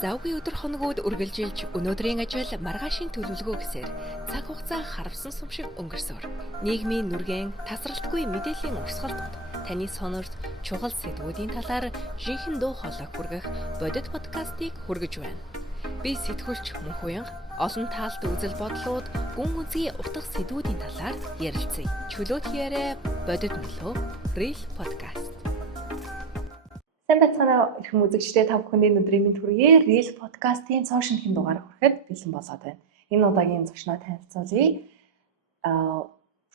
Завгүй өдөр хоногуд үргэлжилж өнөөдрийн ажил маргаашийн төлөвлөгөө гэсээр цаг хугацаа харавсан сум шиг өнгөрсөөр нийгмийн нүргэн тасралтгүй мэдээллийн урсгалд таны сонорт чухал сэдвүүдийн талаар жинхэнэ дуу хоолой хүргэх бодит подкастыг хүргэж байна. Би сэтгүүлч Мөнхуянга олон таалт үзэл бодлууд гүн үзгий утга сэдвүүдийн талаар ярилцъя. Чөлөөт яриа бодит нөлөө Real podcast. Сайн байцгаана эрхэм үзэгчдээ та бүхэнд өнөөдрийн мэнд хүргэе. Real podcast-ийн цоо шинэхэн дугаар хүрэхэд бэлэн болоод байна. Энэ удаагийн зочноо танилцуулъя.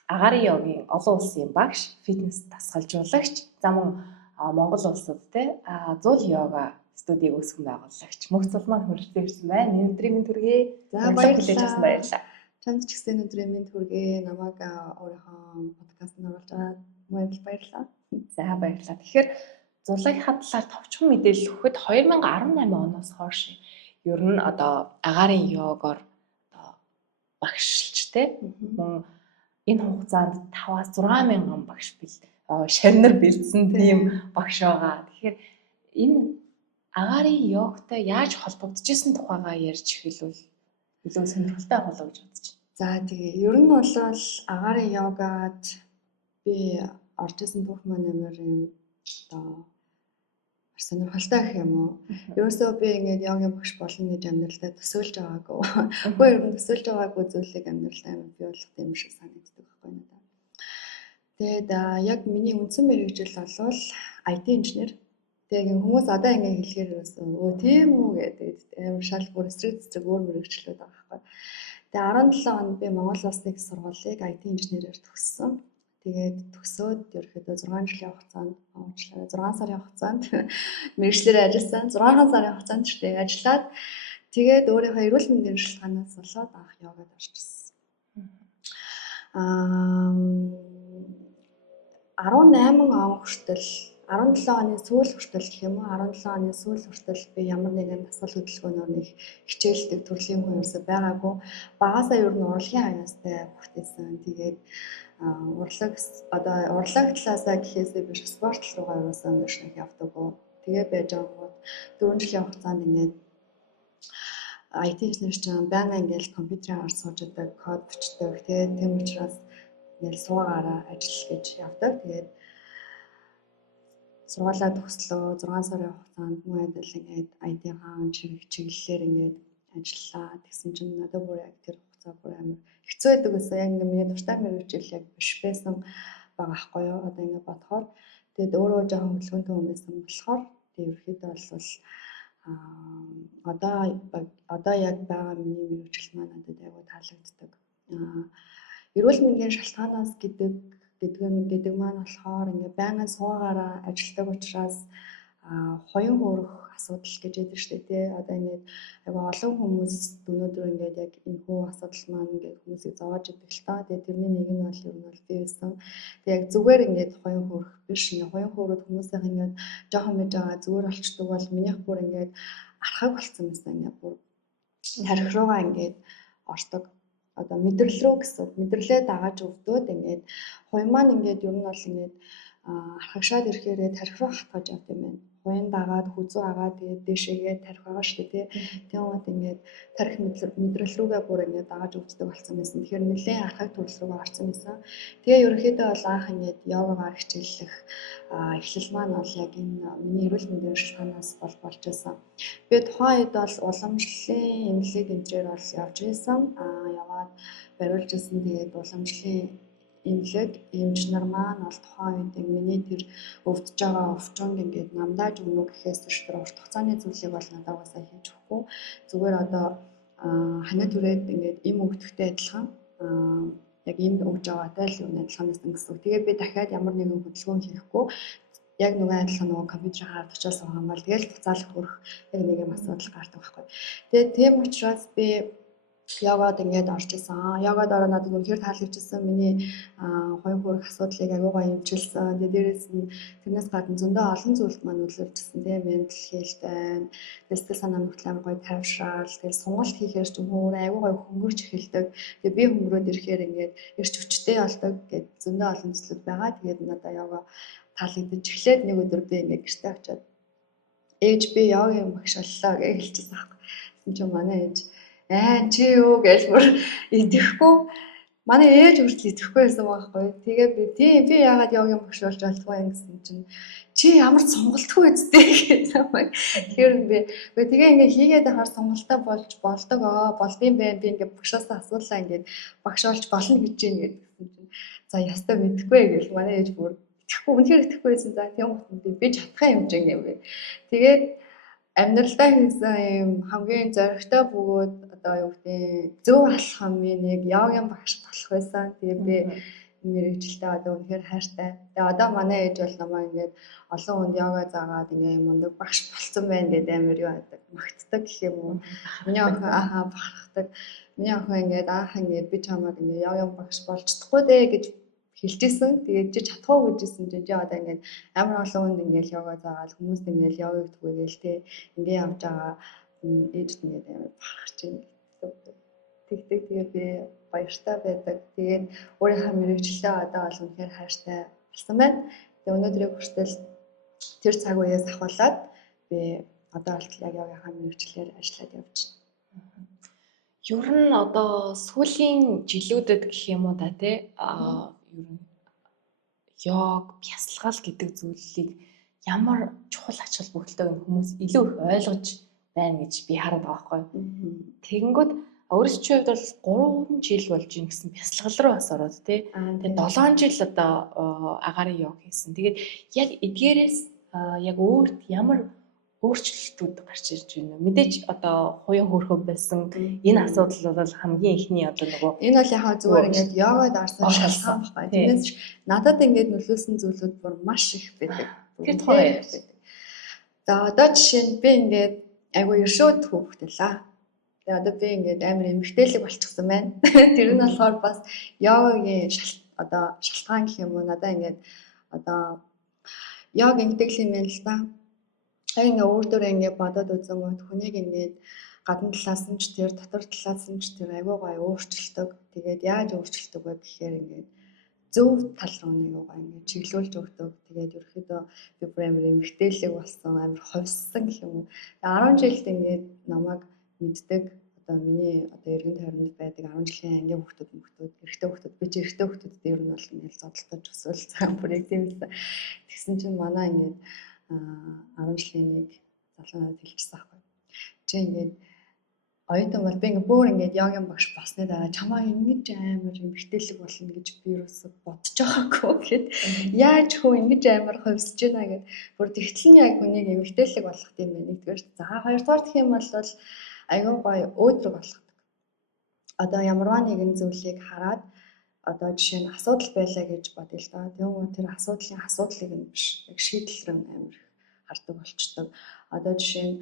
Агаарын йогийн олон улсын багш, фитнес дасгалжуулагч, зам Монгол улсад зуул йога студийг үүсгэн байгуулагч Мөх Цулман хүрэлцэн ирсэн байна. Өнөөдрийн мэнд хүргэе. За баярлалаа. Баярлалаа. Чанд ч гэсэн өнөөдрийн мэнд хүргэе. Намайг өөрийнхөө подкастт оруулж аваад мөн баярлалаа. За баярлалаа. Тэгэхээр зурлагийнхаа талаар товчхон мэдээлэл өгөхөд 2018 оноос хойш ер нь одоо агаарын йогоор багшилж мөн энэ хугацаанд 5-аас 6 мянган багш шарнар бэлдсэн тийм багш байгаа. Тэгэхээр энэ агаарын йогтой яаж холбогдож исэн тухайгаа ярьж эхэлвэл илүү сонирхолтой болов гэж бодож байна. За тэгээ ер нь бол агаарын йогад би орж исэн бүх маань амар юм одоо сонирхолтой гэх юм уу. Ерөөсөө би ингээд йогийн багш болно гэж амьдралдаа төсөөлж байгаагүй. Үгүй ер нь төсөөлж байгаагүй зүйлийг амьдралдаа амар бий болгох юм шиг санагддаг байхгүй надад. Тэгээд яг миний үндсэн мэргэжил бол IT инженер. Тэгээд хүмүүс одоо ингээд хэлэхээр ерөөсөө тийм үү гэдэг амар шал бүр эсрэг зэрэг өөр мэргэжлүүд байгаа байхгүй. Тэгээд 17 онд би Монгол Улсын сургуулийг IT инженерээр төгссөн. Тэгээд төгсөөд ерөөхдөө 6 жилийн хугацаанд 6 сарын хугацаанд мэргэжлэрээ ажилласан. 6 сарын хугацаанд ч тэгээд ажиллаад тэгээд өөрийнхөө эрүүл мэндийн шалтгаанаас болоод анх йогад орчихсон. 18 он хүртэл 17 оны сүүл хүртэл гэх юм уу 17 оны сүүл хүртэл би ямар нэгэн дасгал хөдөлгөөнөөр нэг хичээлдэг төрлийн хүн ерөөсөй байгаагүй. Багасаа ер нь урлагийн аяастай бүхтэйсэн. Тэгээд урлаг талаасаа гэхээсээ биш спорт руугаа ерөөсөө өндөшнөх явдаггүй. Тэгээ байж байгаа 4 жилийн хугацаанд ингээд IT инженер чинь байнга ингээд компьютерийн ар сууж байгаа код бичдэг. Тэгээд тийм учраас ингээд суугаараа ажил гэж явдаг. Тэгээд сургуулаа төгслөө 6 сарын хугацаанд мөн адил ингээд IT-ийн чиглэлээр ингээд ажиллаа. Тэгсэн чинь надад бүр яг тэр хугацаа бүр амар хэцүү байдаг гэсэн. Яг ингээд миний дуртай мэргэжил яг биш байсан байгаа байхгүй юу. Одоо ингээд бодохоор тэгээд өөрөө жоохон хөдөлгөөнтэй хүн байсан болохоор тэгээд ерөөхдөө бол одоо яг байгаа миний мэргэжил маань надад айгүй таалагддаг. Эрүүл мэндийн шалтгаанаас гэдэг маань болохоор ингээд байнгын суугаараа ажилтдаг учраас хоёрын хөөрөх асуудал гэж яддаг шүү дээ тий. Одоо ингээд айгүй олон хүмүүс өнөөдөр ингээд яг энэ хүү асуудал маань ингээд хүмүүсийг зовоож идэг л таа. Тэгээд тэрний нэг нь бол ер нь бол би байсан. Тэгээд яг зүгээр ингээд хоёрын хөөрөх биш. Ингээд хоёрын хөөрөд хүмүүсийн ингээд жоохон мэж байгаа зүгээр болчдөг бол минийх бүр ингээд архаг болцсон байсан. Ингээд бүр тарих руугаа ингээд ордог. Одоо мэдрэл рүү гэсэн мэдрэлээ дагаж өвдөөд ингээд хуй маань ингээд ер нь бол ингээд архагшаад ирэхээрээ тарих руу хатгаж явд юм байна. Хуйн дагаад хүзүү агаад тэгээд дээшээгээ тарих байгаа шүү дээ тий. Тэгмээд ингээд тарих мэдрэл рүүгээ бүр ингээд дагаж өвддөг болсон байсан. Тэгэхээр нэлээд архаг төрөл рүүгээ орсон байсан. Тэгээ ерөнхийдөө бол анх ингээд йогагаар хичээллэх эхлэл маань бол яг энэ миний эрүүл мэндийн шалтгаанаас болж байсан. Би тухайн үед бол уламжлалын эмнэлэг энтрээр бол явж байсан. Яваад бариулж байсан. Тэгээд уламжлалын эмнэлэг эмч нар маань бол тухайн үед миний тэр өвдөж байгаа өвчнөд ингээд намдааж өгнө гэхээс биш тэр урт хугацааны зүйлийг бол надад сайн хийж өгөхгүй. Зүгээр одоо ханаа түрээд ингээд эм өгдөгтэй адилхан яг эм өгж байгаатай л юм адилхан байсан гэсэн. Тэгээ би дахиад ямар нэгэн хөдөлгөөн хийхгүй яг нөгөө адилхан нөгөө компьютерийн хаад очиос байгаа юм бол тэгэл буцаалах хөрөх яг нэг юм асуудал гардаг байхгүй. Тэгээд тийм учраас би йогад ингээд орж исэн. Йогад ороод надад үнэхээр таалагдчихсан. Миний хоёрын хөөрөх асуудлыг аюугаа эмчилсэн. Тэгээд дээрээс нь тэрнээс гадна зөндөө олон зүйлд маань нөлөөлчихсэн. Тийм ментал хэлт байна. Сэтгэл санаа нөхцөл амар гоё тайвшраал. Тэгээд сонголт хийхээр ч өөрөө аюугаа хөнгөрч эхэлдэг. Тэгээд би хөнгөрөөд ирэхээр ингээд эрч хүчтэй болдог гэд зөндөө олон зүйлүүд байгаа. Тэгээд надад йога таалагдчих эхлээд нэг өдөр би ингээд гэртээ очиод ээж би йогийн багш боллоо гэж хэлчихсэн байхгүй. Тэгсэн чинь манай ээж чи юу гэж бүр идэхгүй. Манай ээж хүртэл идэхгүй байсан байхгүй. Тэгээ би яагаад йогийн багш болж болтгоо юм гэсэн чинь чи ямар ч сонголтгүй үстэй гэсэн юм. Тэгэхээр тэгээ ингээ хийгээд ахаар сонголтоо болж болдог болдсон байх. Би ингээ багшаасаа асуулаа ингээ багш болж болно гэж юм гэсэн чинь за ястаа мэдэхгүй гэж манай ээж бүр итгэхгүй үнэхээр итгэхгүй байсан. За тийм хүмүүс би чадах юм чинь юм бэ. Тэгээд амьдралдаа хийсэн юм хамгийн зоригтой бөгөөд одоо юу гэдэг зөв алхам нэг йогийн багш болох байсан. Тэгээд би мэрэгчлээ одоо үнэхээр хайртай. Тэгээ одоо манай ээж бол намайг ингээд олон хүнд йога заагаад ингээ мундаг багш болсон байна гэдэг амар юу байдаг. Магтдаг гэх юм уу. Миний охин бахархдаг. Миний охин ингээд ингээд би чамайг ингээ йогийн багш болж чадахгүй дээ гэж хэлжсэн. Тэгээд чи чадах уу гэжсэн чинь одоо ингээд амар олон хүнд ингээд йога заагаад хүмүүст ингээд йогыг түгээгээл те ингээд явж байгаа ээжд ингээд амар бахархаж байна. Тэгтээ тэгээ би баяртай байдаг. Тэгээд өөрийнхөө мэрэгчлээ одоо бол үнэхээр хайртай болсон байна. Тэгээ өнөөдрийг хүртэл тэр цаг үеэс ахуулаад би одоо бол яг йогийнхаа мэрэгчлэр ажиллаад явж байна. Ер нь одоо сүүлийн жилүүдэд гэх юм уу та тий ер нь йог, бясалгал гэдэг зүйлийг ямар чухал ач холбогдолтойг хүмүүс илүү их ойлгож байна гэж би хараад байгаа байхгүй. Тэгэнгүүт өөрсдийн хувьд бол 3 жил болж ийн гэсэн бясалгал руу бас ороод тий. Тэгээд 7 жил одоо агаарын йог хийсэн. Тэгээд яг эдгээрээс яг өөрт ямар өөрчлөлтүүд гарч ирж байна. Мэдээж одоо хуяа хөөрхөн байсан энэ асуудал бол хамгийн ихний одоо нөгөө энэ бол яг зүгээр ингээд йогод орсон шалтгаан баггүй. Тэрнээс надад ингээд нөлөөсөн зүйлүүд бүр маш их байдаг. Тэр тухай ярьж. За одоо жишээ нь би ингээд айгүй өршөөд хөөхтэй лаа. Тэгээ одоо би ингээд амар эмгтээлэг болчихсон байна. Тэр нь болохоор бас йогийн одоо шалтгаан гэх юм уу надаа ингээд одоо йог ингэдэг юм байна л да. Яг ингээ өөр дөөр ингээ бодоод үзэн гот хүнийг ингээ гадна талаас нь ч тэр дотор талаас нь ч тэр айгүй гой өөрчлөлтөг. Тэгээд яаж өөрчлөлтөг вэ гэхээр ингээ зөв тал руу нэг гой ингээ чиглүүлж өгдөг. Тэгээд ерөөхдөө би бүр амар эмгтээлэг болсон, амар ховссон гэх юм уу. 10 жилд ингээ намайг мэддэг. Одоо миний одоо эргэн тойронд байдаг 10 жилийн ангийн хүүхдүүд, эрэгтэй хүүхдүүд, би ч эрэгтэй хүүхдүүдтэй ер нь бол ингээ зодтолтож өсвөл цагаан бүрийг тэмэлсэн. Тэгсэн чинь манай ингээ 10 жилийн нэг залуу надад хэлчихсэн байхгүй. Чи ингээд оюутан бол би ингээд бүр ингээд йогийн багш болсны дараа чамаа ингэж амар эмгтээлэг болно гэж би юусоо бодож байгаагүй гэхэд яаж хөө ингэж амар ховсож байна гэд бүр тэгтэл нь яг хүнийг эмгтээлэг болгох юм байна. Нэгдүгээр за хоёрдугаар гэх юм бол аюу гой өөдрөг болгодог. Одоо ямарваа нэгэн зүйлийг хараад одоо жишээ нь асуудал байлаа гэж бодъё л доо. Тэгвэл тэр асуудлыг нь биш. Яг шийдэл рүү амар хардаг болчдөг. Одоо жишээ нь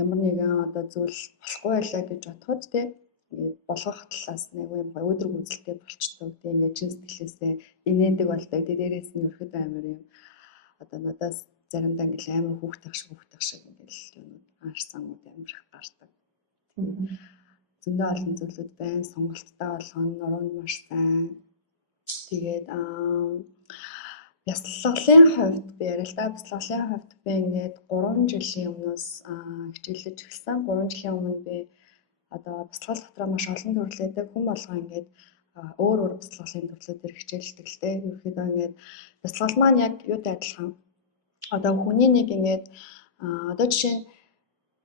ямар нэгэн одоо зүйл болохгүй байлаа гэж бодоход тий ингээд болгох талаас нэг юм гой өөдрөг үзэлтэй болчдөг. Тэг ингээд чин сэтгэлээсээ инээдэг болдог. Дээрээс нь ерөөдөө амар юм. Одоо надаас заримдаа ингээд амар хүүхдэх шиг ингээд юмуд аарсангууд амар их гардаг. Зөндөө олон зүйлүүд байна. Сонголттой болгоно, нуруунд маш сайн. Тэгээд бясалгалын хувьд би ярил л да. Бясалгалын хувьд би ингээд 3 жилийн өмнөөс хичээлж эхэлсэн. 3 жилийн өмнө би одоо бясалгал дотроо маш олон төрлөөтэй хүн болгоо ингээд өөр бясалгалын төрлүүдээр хичээлдэг л дээ. Ерөнхийдөө ингээд бясалгал маань яг юутай адилхан. Одоо хүний нэг ингээд одоо жишээ нь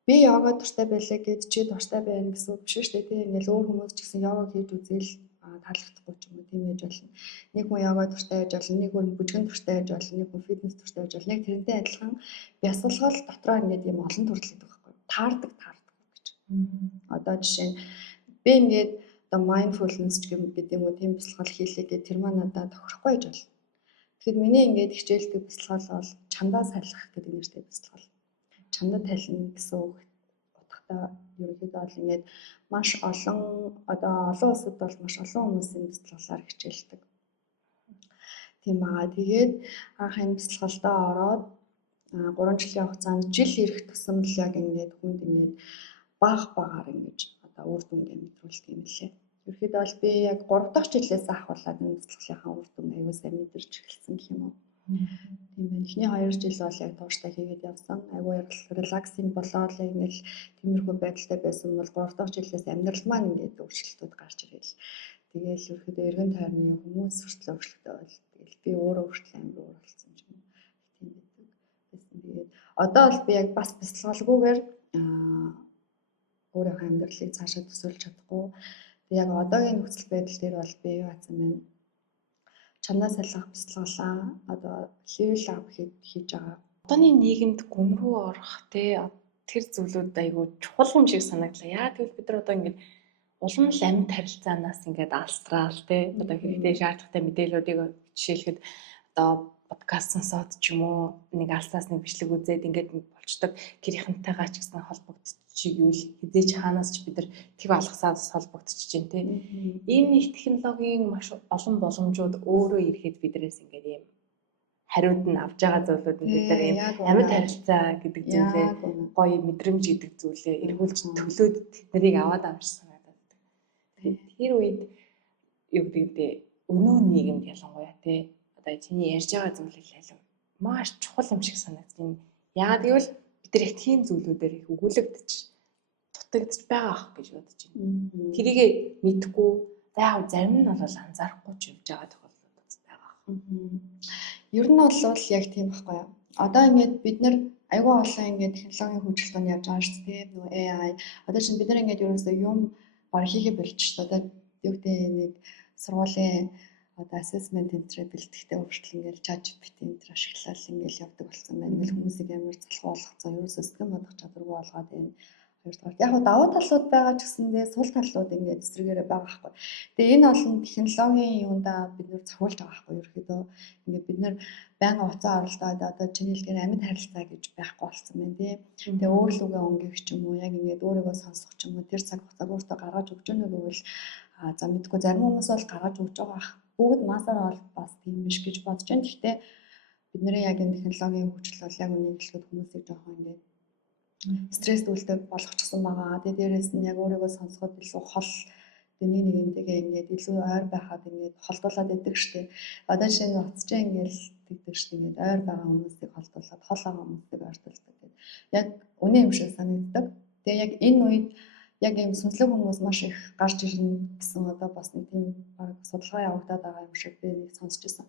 би йога дуртай байлаа гэд чи дуртай байна гэсэн үг биш шүү дээ. Тийм ингээл өөр хүмүүс ч гэсэн йога хийж үзэл таалагдахгүй ч юм уу тийм ээж болно. Нэг хүн йога дуртай байж болно, нэг хүн бүжгэн дуртай байж болно, нэг хүн фитнес дуртай байж болно. Яг тэрнтэй адилхан бясалгал дотроо ингээд юм олон төрлөд байхгүй. Таардаг гэж. Одоо жишээ нь би ингээд одоо mindfulness гэдэг юм уу тийм бясалгал хийлээ гэд тэр маань надад тохирохгүй байж болно. Тэгэхэд миний ингээд хичээлдэг бясалгал бол чандаа сайлах гэдэг нэртэй бясалгал. Чандаа тайлна гэсэн үг утгатай ерөнхийдөө бол ингээд маш олон одоо олон улсад бол маш олон хүмүүсийн бясалгалаар хичээлдэг. Тийм байгаа. Тэгээд анх энэ бясалгалдаа ороод 3 жилийн хугацаанд жил ирэх тусам л яг ингээд хүнд ингээд багаар ингэж одоо үр дүнгээ мэдрүүлдэг юм лээ. Ерөнхийдөө бол би яг 3 дахь жилээс ахуулаад энэ бясалгалынхаа үр дүн аягүй сайн мэдэрч эхэлсэн гэх юм уу. Тийм байна. Эхний 2 жил бол яг тууштай хийгээд явсан. Айгүй релаксинг болоод яг ингээл тиймэрхүү байдалтай байсан бол 3 дахь жилээс амьдрал маань ингээд өөрчлөлтүүд гарч ирэл. Тэгээл ерөөхдөө эргэн тойрны хүмүүс хүртэл өөрчлөлттэй бол тэгэл би өөрөө хүртэл амар өөр болсон юм шиг. Тийм байдаг. Байсан. Тэгээд одоо бол би яг бас бяцлагалгүйгээр өөрийнхөө амьдралыг цаашаа төсөөлж чадахгүй. Тэг яг одоогийн нөхцөл байдал дээр бол би юу хацсан бэ? Чанаа салгах бяцлаглаа. Одоо level up хийж байгаа. Одооны нийгэмд гүн рүү орох тэр зүйлүүд айгүй чухал юм шиг санагдлаа. Яа тэгвэл бид нар одоо ингээд улам л амьд харилцаанаас ингээд алстраал одоо хэрэгтэй шаардлагатай мэдээллүүдийг жишээлхэд одоо подкаст сонсоод ч юм уу нэг алсаас нэг бичлэг үзээд ингээд болчдөг гэрийнхэнтэйгаа ч гэсэн холбогдчихийгвэл хизээч хаанаас ч бид нар тэг алгасаад холбогдчихж जैन те. Ийм нэг технологийн маш олон боломжууд өөрөө ирэхэд бидрээс ингээд ийм хариуд нь авж байгаа зүйлүүд нь бид нар ийм амьд харилцаа гэдэг зүйлээ гоё мэдрэмж гэдэг зүйлээ эргүүлж төлөөд тэднийг аваад амжсан надад. Тэр үед юу гэдэг өнөө нийгэмд ялангуяа те одоо чиний ярьж байгаа зүйлийг ялав маш чухал юм шиг санагдаж байна. Яагаад гэвэл бид нар их тийм зүйлүүдээр их өгүүлэгдэж дутагдж байгаа ах гэж бодож байна. Тэрийгэ мэдхгүй заавал зарим нь бол анзаарахгүй ч явж байгаа тохиолдол байгаа. Ер нь бол яг тийм байхгүй юу. Одоо ингээд бид нар айгүй олон ингээд технологийн хөгжөлтөнд явж байгаа шүү дээ. Нөгөө AI одоо чинь бид нар ингээд ерөөсөө юм баг хийхэ болчих шүү дээ. Одоо юу гэдэг нэг сургуулийн одоо assessment энтрээ бэлтгэхдээ хүртэл ингээд ChatGPT энтер ашиглаад ингээд явдаг болсон байна. Ингээл хүмүүсийг амар залхуу болгоцсон. Ерөөсөө сэтгэн бодох чадваргүй болгоод байна. Хоёрдугаар яг давуу талууд байгаа ч гэсэндээ сул талууд ингээд эсрэгээрээ байгаа байхгүй. Тэгээ энэ олон технологийн юундаа бид нэр цохиулж байгаа байхгүй. Ерөөхдөө ингээд бид нар байнга уцаа оролдоод одоо чиний хэлгээр амьд харилцаа гэж байхгүй болсон байна тий. Тэгээ өөр лүгээ өнгөх ч юм уу яг ингээд өөрийгөө сонсох ч юм уу тэр цаг хугацааг өөртөө гаргаж өгч өгнө гэвэл за мэдгүй зарим хүмүүс бол гаргаж өгч байгаа ах. Бүгд масаар бол бас тийм биш гэж бодож байна. Гэхдээ бидний яг энэ технологийн хөгжил бол яг үнийг хэлэхэд хүмүүсийг жоохон ингээд стресс үлдэх болгочихсон байгаа. Тэгээ дээрэс нь яг өөрийгөө сонсоход илүү хол нэг нэгнтэйгээ ингээд илүү ойр байхад ингээд холдуулаад идэг штэ. Одоо шинэ уцчаа ингээд тэгдэг штэ ингээд ойр байгаа хүмүүсийг холдуулаад хол байгаа хүмүүсийг ойртуулдаг гэдэг. Яг үнэн юм шиг санагддаг. Тэгээ яг энэ үед яг ийм сүнслэг хүмүүс маш их гарч ирнэ гэсэн одоо бас нэг тийм баг судалгаа явагдаад байгаа юм шиг би нэг сонсч байсан.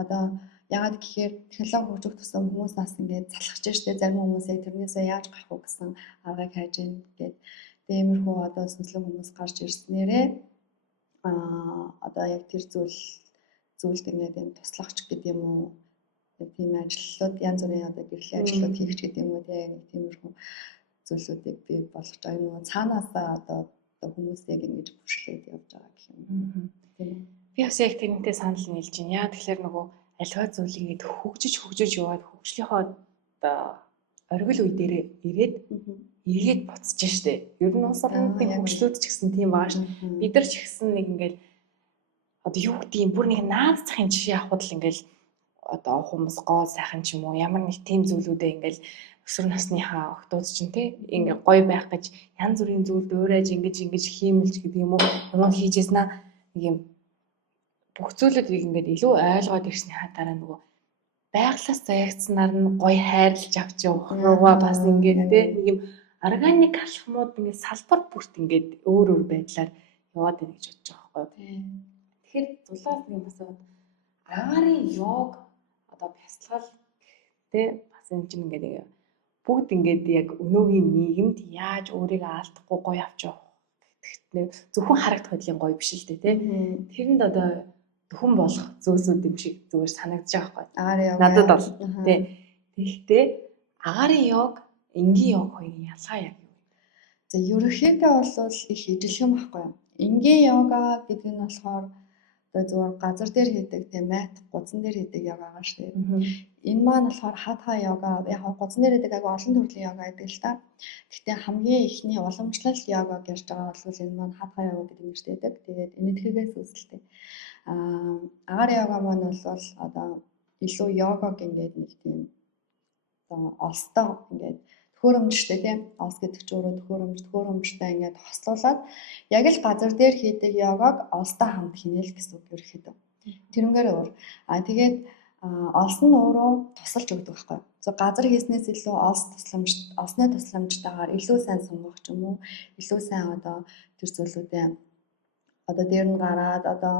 Одоо яагаад гэхээр технологи хөгжих тусам хүмүүс нас ингээд залхаж штэ зарим хүмүүс яг тэрнээсээ яаж гарах вэ гэсэн аргыг хайж ийн гэдэг. Тиймэрхүү одоо сүнслэг хүмүүс гарч ирснээрээ одоо яг тэр зүйлд ингээд юм туслахч гэдэг юм уу яг тийм ажлууд янз бүрийн одоо гэрлийн ажлууд хийх гэдэг юм уу тийм нэг тиймэрхүү зүйлсүүдийг би болгож байгаа юм. Цаанаасаа одоо хүмүүс яг ингэж бүршлээд явж байгаа гэх юм. Би бас яг тэрнтэй санал нийлж байна. Яа тэгэхээр нөгөө альва зүйл ингэж хөгжиж яваад хөгжлийнхөө оргил үе дээр эргээд буцаж штэ. Ер нь улс орнуудын хөгжлүүд ч гэсэн тийм байгаа ш. Бид нар ч гэсэн нэг ингээл одоо юу гэдэг юм бүр нэг наад захын жишээ авахд л ингээл одоо хүмүүс гоо сайхан ч юм уу ямар нэг тийм зүйлүүдээ ингээл өсвөр насныхаа охтууд чинь тий ингээ гоё байх гэж янз бүрийн зүйлд уурайж ингэж хиймэлж гэдэг юм уу юм хийжсэн нэг юм бүх зүйлүүдийг ингээд илүү ойлгоод ирснийхаа дараа нөгөө байглаас заягдсанаар нь гоё хайрлаж авч явах руугаа бас ингээд тий нэг юм органик алхмууд ингээд салбар бүрт ингээд өөр байдлаар яваад байна гэж бодож байгаа байхгүй юу. Тэгэхээр зулаас нэг бас агаарын йог одоо бясалгал тий бас энэ чинь ингээд бүгд ингээд яг өнөөгийн нийгэмд яаж өөрийгөө алдахгүй гоё авч явах гэхдээ зөвхөн харагдах хөдлийн гоё биш л дээ тий. Тэрэнд одоо дөхөн болох зөөсүүд юм шиг зүгээр санагдаж байгаа байхгүй. Надад бол тий. Тэгэхдээ агаарын йог, энгийн йог хоёрын ялгаа яг юу вэ? За ерөнхийдөө бол их ижилхэн байхгүй юу. Энгийн йога гэдэг нь болохоор одоо зүгээр газар дээр хийдэг тийм мат гудсан дээр хийдэг йога байгаа шүү дээ. Энэ маань болохоор хатха йога яг гудсан дээр хийдэг агай олон төрлийн йога гэдэг л та. Гэхдээ хамгийн ихний уламжлалт йогаг ярьж байгаа бол энэ маань хатха йога гэдэг нэртэй байдаг. Тэгээд энэтхэгээс үүсэлтэй. Агаар йога маань бол одоо илүү йогог ингээд нэг тийм одоо олстой ингээд төхөөрөмжтэй тийм олс гэдэг чинь өөрөө төхөөрөмжтэй ингээд хослуулад яг л газар дээр хийдэг йогаг олстой хамт хийнэ л гэсэн үг ерөөхдөө. Тэрнгээр өөр. Тэгээд олсон нь өөрөө тусалж өгдөг байхгүй. Газар хийснээс илүү олсны тусламжтайгаар илүү сайн сонгох ч юм уу, илүү сайн одоо тэр зүйлүүдээ одоо дээр нь гараад одоо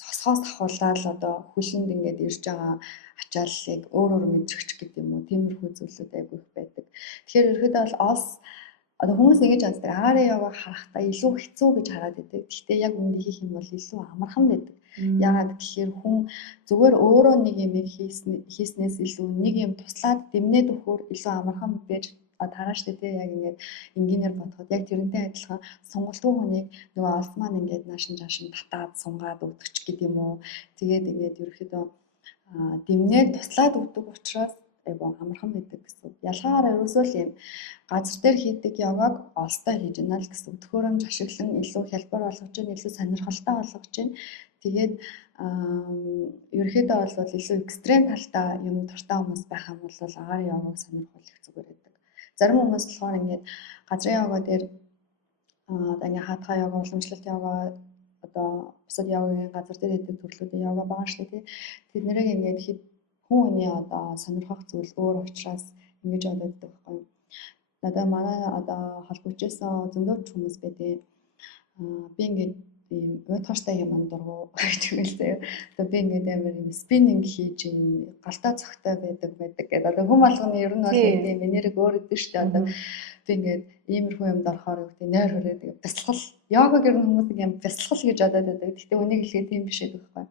цосгоос ахуулаад одоо хүлэнд ингээд ирж байгаа ачааллыг өөр мэдрэгч гэдэг юм уу, тиймэрхүү зүйлүүд айгүй их байдаг. Тэгэхээр ерөөдөө бол олс одоо хүмүүс ингэж боддог. Агаарын яваа харахтаа илүү хэцүү гэж хараад байдаг. Гэхдээ яг үндэ хийх юм бол илүү амархан байдаг. Яагаад гэхээр хүн зүгээр өөрөө нэг юм хийснээс илүү нэг юм туслаад дэмнээд өгөхөөр илүү амархан байж тарааш тэ яг ингээд энгийнээр бодоход яг тэрнтэй адилхан сонголтгүй хүнийг нөгөө олс маань ингээд наашин жаашин татаад сунгаад өгдөг ч гэдэг юм уу. Тэгээд ингээд ерөөхдөө дэмнээд туслаад өгдөг учраас айгу амархан байдаг гэсэн. Ялгаагаар ерөөсөө л юм газар дээр хийдэг йогаг олстой хийж байна л гэсэн. Төхөөрөмж ашиглан илүү хялбар болгож чинь, илүү сонирхолтой болгож чинь. Тэгээд ерөөхдөө бол илүү экстрем талтай юм дуртай хүмүүс байх юм бол агаарын йогаг сонирхол их зүгээр байдаг. Зарим хүмүүс болохоор ингээд газрын йога дээр одоо ингээд хаатгай йога, уламжлалт йога одоо бусад йогагийн газар дээр хийдэг төрлүүдийн йога байгаа шүү дээ. Тэд нэрийг ингээд хүн хүний одоо сонирхох зүйл өөр учраас ингэж боддог байхгүй. Надад манай одоо холбогчсэн зөндөө хүмүүс байдаг. Би ингээд ийм уйтгартай юм дургу гэвэл одоо би ингээд амар юм спиннинг хийж юм галтаа цогтой байдаг гэдэг. Одоо хүн болгоны ер нь бол ийм энерги өөр өгдөг шүү дээ. Одоо би ингээд иймэрхүү юмд орохоор гэдэг нойр хүрээд бясалгал йогаг ер нь хүмүүс юм бясалгал гэж бодоод байдаг. Гэхдээ үнийг хэлэхэд тийм биш байдаг байхгүй.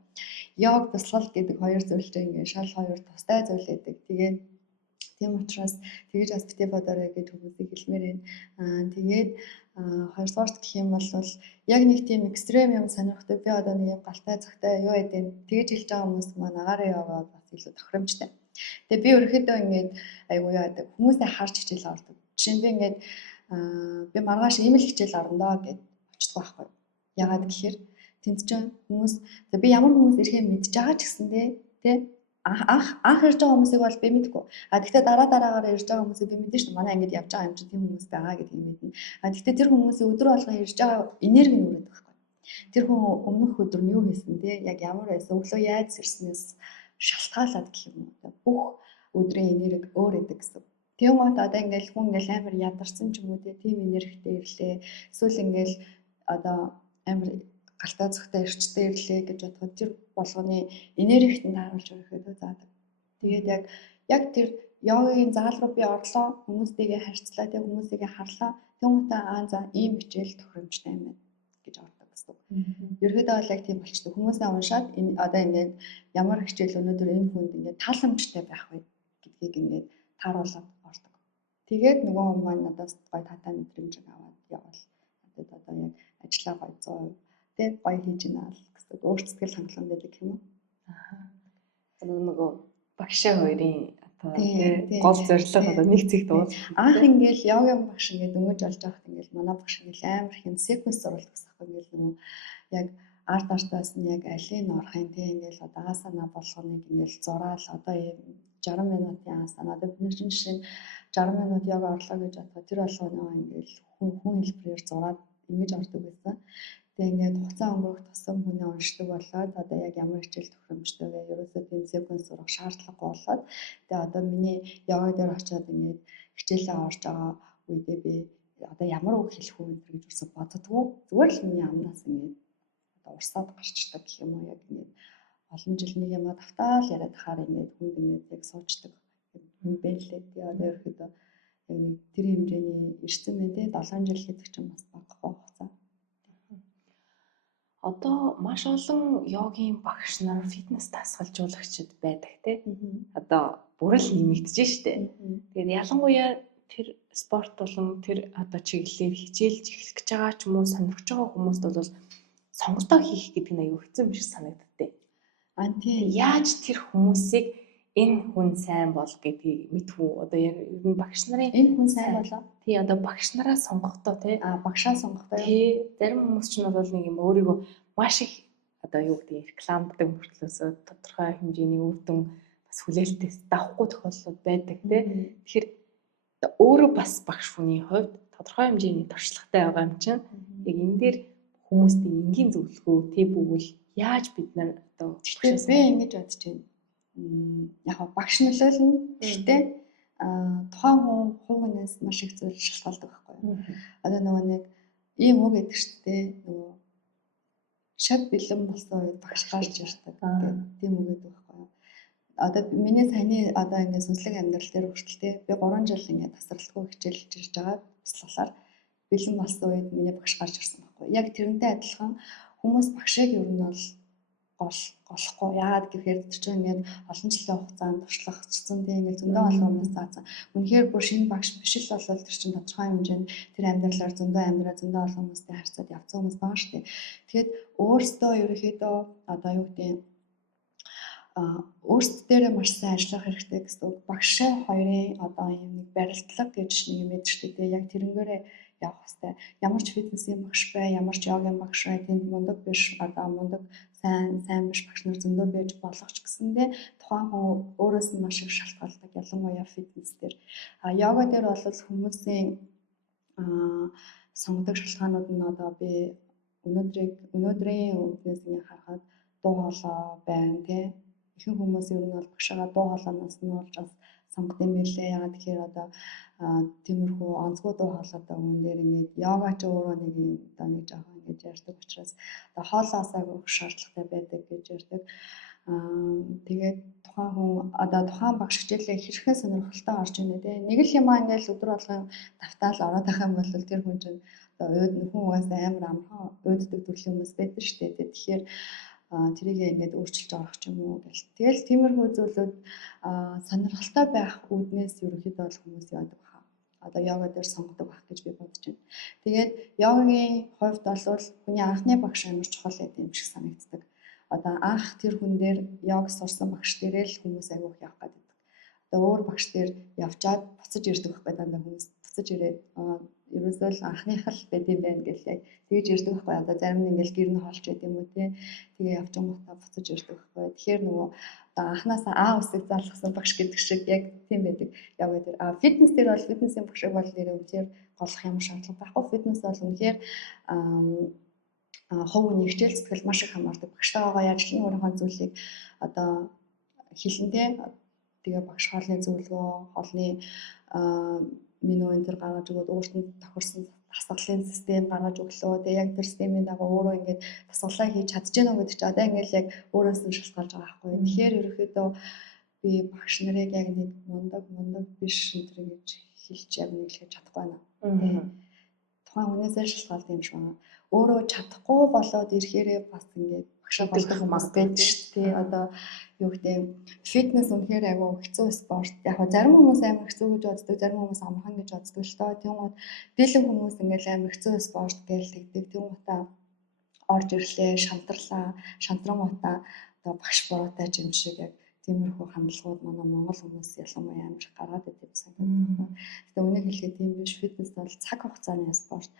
Йог бясалгал гэдэг хоёр зүйлтэй ингээд шал хоёр тустай зүйл байдаг. Тэгээд тийм учраас тэгэж бас битээ бодорой гэж хүмүүсийг хэлмээр байна. Тэгээд хоёрдугаарт гэх юм бол яг нэг тийм экстрем юм сонирхдаг. Би одоо нэг юм галтай цогтой юу гэдэг тэгэж хэлж байгаа хүмүүс маань агаарын йога бас илүү тохиромжтой. Тэгээ би өөрөөдөө ингээд айгуу яадаг хүмүүсээ харж хичээл авдаг. Жишээ нь би ингээд би маргааш ийм л хичээл авна даа гэж очдог байхгүй. Ягаад гэхээр тэнд чинь хүмүүс би ямар хүмүүс ирэхээ мэдж байгаа ч гэсэндээ тий анх ирж байгаа хүмүүсийг бол би мэдгүй. Гэхдээ дараагаар ирж байгаа хүмүүсийг би мэдэн шүү. Манай ангид явж байгаа юм чинь тийм хүмүүс байгаа гэдгийг мэднэ. Гэхдээ тэр хүмүүсийн өдөр болгон ирж байгаа энерги нь үрээд байхгүй. Тэр хүн өмнөх өдөр нь юу хийсэн те яг ямар байсан өглөө яаж ирснээс шалтгаалаад гэх юм уу. Бүх өдрийн энерги өөр байдаг гэсэн. Тийм гот одоо ингээл хүн ингээл амар ядарсан ч юм уу тийм энергитэй ирлээ. Эсвэл ингээл одоо амар галтаа цогтой ирчтэй ирлээ гэж бодоход тэр болгоны энергит нь тааруулж өрөхөд заадаг. Тэгээд яг тэр йогийн заал руу би орлоо, хүмүүстэйгээ харьцлаа, тэг хүмүүсийгээ харлаа. Тэмүүтэ за ийм хичээл тохиромжтой юм байна гэж ордог гэсэн. Ерөөдөө бол яг тийм болчтой. Хүмүүсээ уншаад энэ одоо ингээд ямар хичээл өнөөдөр энэ хүнд ингээд тааламжтай байх вэ гэдгийг ингээд тааруулаад ордог. Тэгээд нөгөө хүмүүс маань надаас гой татаа мэдрэмжийг аваад явал одоо яг ажиллаа гой 100% тэг гоё хийж байна л гэсэн өөр сэтгэл хангалуун байдаг юм уу? Нөгөө багшаа хоёрын одоо тий гол зорилго одоо нэг цэг дуус. Анх ингээл йогийн багш ингээд дөнгөж олж авахт ингээл манай багш ингээл амар их юм секвенс зурвалт гэсэн юм ингээл нөгөө яг арт артаас нь яг алийг орохын тий ингээл одоо асана болгоныг ингээл зураал одоо 60 минутын асана одоо бид нар чинь жишээ нь 60 минут йога орлоо гэж бодоход тэр болгоно ингээл хүн хэлбэрээр зураад ингэж ордог байсан. Тэгээ ингээд хугацаа өнгөрөх тусам хүний уншдаг болоод одоо яг ямар хичээл тохиромжтой вэ? Ерөөсөө тийм секвенс сурах шаардлагагүй болоод тэгээ одоо миний йога дээр очиод ингээд хичээлээ орж байгаа үедээ би одоо ямар үг хэлэх үү гэж юусэн боддгоо. Зүгээр л миний амнаас ингээд одоо урсаад гарчдаг гэх юм уу яг ингээд олон жил нэг юм давтаал яриад хахаар ингээд хүнд ингээд яг суучдаг юм байлээ. Тэгээ одоо ерөөхдөө яг нэг тэр хэмжээний ирсэн мэн тэ 7 жил гэдэг чинь бас багахгүй хугацаа. Одоо маш олон йогийн багш нар фитнес дасгалжуулагчид байдаг тий. Одоо бүрэл нэмэгдэж штэ. Тэгээд ялангуяа тэр спорт болон тэр одоо чиглэлээр хичээлж эхлэх гэж байгаа ч юм уу сонирхож байгаа хүмүүст бол сонготоо хийх гэдэг нь аюу хэцүү юм шиг санагддээ. Тийм яаж тэр хүмүүсийг энэ хүн сайн бол гэдгийг мэдвүү. Одоо ер нь багш нарын энэ хүн сайн болоо. Тий одоо багш нараа сонгохдоо тий багшаа сонгохдоо тий зарим хүмүүс ч нь бол нэг юм өөрийгөө маш их одоо юу гэдэг рекламддаг мөртлөөсөө тодорхой хэмжээний үр дүн бас хүлээлтээс давхгүй тохиолдлууд байдаг тий. Тэгэхээр өөрөө бас багш хүний хувьд тодорхой хэмжээний туршлагатай байгаа юм чинь яг энэ дээр хүмүүстийн энгийн зөвлөгөө тий бүгэл яаж бид нар одоо би ингэж бодож байна. яг багш нөлөөлнө. Гэхдээ тухайн хувь хүнээс маш их зүйл шалтгаалдаг байхгүй юу? Одоо нөгөө нэг ийм үг гэдэг шүү дээ. Нөгөө шат бэлэн болсон үед багш гарч ирдэг гэдэг тийм үг гэдэг байхгүй юу? Одоо миний саяны одоо ингээд сүнслэг амьдрал дээр хүртэл би 3 жил ингээд тасралтгүй хичээлж ирж байгаа туслахаар бэлэн болсон үед миний багш гарч ирсэн байхгүй юу? Яг тэрнтэй адилхан хүмүүс багшийг ер нь бол голохгүй. Яагаад гэхээр тэр чинь ингээд олон жилийн хугацаанд туршлагацсан тийм ингээд зөндөө олон хүмүүс заасан. Үнэхээр бүр шинэ багш биш л болвол тэр чинь тодорхой хэмжээнд тэр амьдралаар зөндөө амьдраа зөндөө олон хүмүүстэй харьцаад явсан хүмүүс байгаа шүү дээ. Тэгэхээр өөрсдөө ерөөхдөө одоо юу гэдэг өөрсдөө маш сайн ажиллах хэрэгтэй гэсэн үг. Багш хоёрын одоо юм нэг барилдлага гэж нэг юм байдаг шүү дээ. Яг тэрнгээрээ явах хэрэгтэй. Ямар ч фитнесийн багш бай, ямар ч йогийн багш бай, тэнд мундаг биш, одоо мундаг сайн биш багш нар зөндөө байж болох ч гэсэндээ тухайн хүн өөрөөс нь маш их шалтгаалдаг. Ялангуяа фитнес дээр. Йога дээр бол хүмүүсийн сонгодог шалтгаанууд нь одоо би өнөөдрийн үднээс ингээ харахад дуу хоолой байна тийм. Ихэнх хүмүүс ер нь бол багшаа дуу хоолойноос нь болж бас сонгодог юм билээ. Ягаад тэгэхээр одоо тиймэрхүү онцгой дуу хоолойтой хүн дээр ингээд йога ч өөрөө нэг юм одоо нэг жоохон ингэж ярьдаг учраас одоо хоолоосаа өгөх шаардлагатай байдаг гэж ярьдаг. Тэгээд тухайн хүн одоо тухайн багш хичээлээ хэрхэн сонирхолтой орж ийнэ те. Нэг л юмаа ингээд өдөр болгон давтаал ороод ах юм бол тэр хүн чинь одоо өөд нөхөн угаасаа амар амархан өөддөг төрлийн хүмүүс байдаг шүү дээ. Тэгэхээр тэрийг ингээд өөрчилж орох ч юм уу гэл. Тэгэл тиймэрхүү зүйлүүд сонирхолтой байх үүднээс ерөнхийдөө бол хүмүүс яадаг баха. Одоо йога дээр сонгодог байх гэж би бодож байна. Тэгээд йогагийн хувьд бол хүний анхны багш амар чухал гэдэг юм шиг санагддаг. Одоо анх тэр хүн дээр йог сурсан багш дээрээ л хүмүүс агиух явах гэдэг. Одоо өөр багш дээр явчаад буцаж ирдэг байхгүй дандаа хүмүүс буцаж ирээд ерөөсөө л анхных л байд юм байна гэл яг тэгж ирдэг байхгүй. Одоо зарим нь ингээл гэр нь холж байд юм уу тий. Тэгээ явжангуудаа буцаж ирдэг байхгүй. Тэгэхээр нөгөө одоо анханасаа А усыг залгасан багш гэдэг шиг яг тийм байдаг. Йога дээр фитнес дээр бол фитнесийн багшиг бол нэрээ үнээр голох юм шаардлага байхгүй. Фитнес бол үнээр хувь хүний хичээл зүтгэл маш их хамаардаг. Багштайгаа яаж ч өөрийнхөө зүйлийг одоо хэлэн тий. Тэгээ багш хоолны зөвлөгөө, хоолны меню энэ төр гаргаж өгөөд өөртөө тохирсон дасгалын систем гаргаж өглөө. Тэгээ яг тэр системийн дагуу өөрөө ингээд дасгалаа хийж чадчихна уу гэдэг чинь одоо ингээд яг өөрөөс нь шалтгаалж байгаа байхгүй. Тэгэхээр ерөөхдөө би багш нарыг яг нэг мундаг биш энэ гэж хэлж яг нэг хэлж чадахгүй байна. Тухайн хүнээсээ шалтгаалдаг юм шиг байна. Өөрөө чадахгүй болоод ирэхээрээ бас ингээд багшаа болдог хүмүүс байдаг шүү дээ. Одоо юу гэдэг фитнес үнэхээр айгүй хэцүү спорт. Яг зарим хүмүүс амар хэцүү гэж боддог, зарим хүмүүс амархан гэж боддог л тоо. Тэнгууд дийлэн хүмүүс ингээл амар хэцүү спорт гэж тэгдэг. Тэнгуудаа орж ирлээ, шантрангуудаа одоо багш буруутай юм шиг яг тиймэрхүү хандлагууд манай Монгол хүмүүс ялангуяа амар гаргаад идэв санагдав. Гэтэ үнийг хэлэхэд тийм биш. Фитнес бол цаг хугацааны спорт.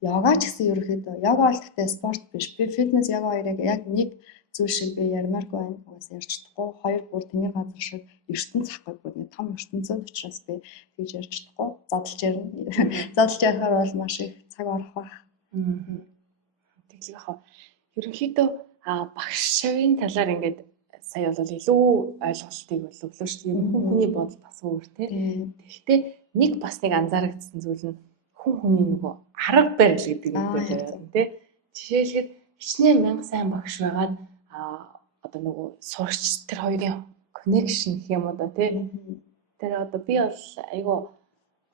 Йога ч гэсэн ерөөхдөө йога бол гэхдээ спорт биш. Би фитнес йога хоёрыг яг нэг зүйл шиг би ярмааргүй байна. Угаасаа ярьж чадахгүй. Хоёр бүр тэний газар шиг ертөнц ахгүй бүр нэг том ертөнцөд учраас би тэгж ярьж чадахгүй. Задлж ярина. Задлж ярихаар бол маш их цаг орох байх. Тэглэг яхаа. Ерөнхийдөө багшийн талаар ингээд сая бол илүү ойлголтыг бол өглөө шүү дээ. Хүний бодол бас өөр тий. Тэгэхдээ нэг бас нэг анзаарагдсан зүйл нь хүн хүний нөгөө арга барил гэдэг юм байна тий. Жишээлхэд хичнээн мянга сайн багш байгаад одоо нөгөө сурагч тэр хоёрын connection гэх юм уу да тий. Тэр одоо би бол айгүй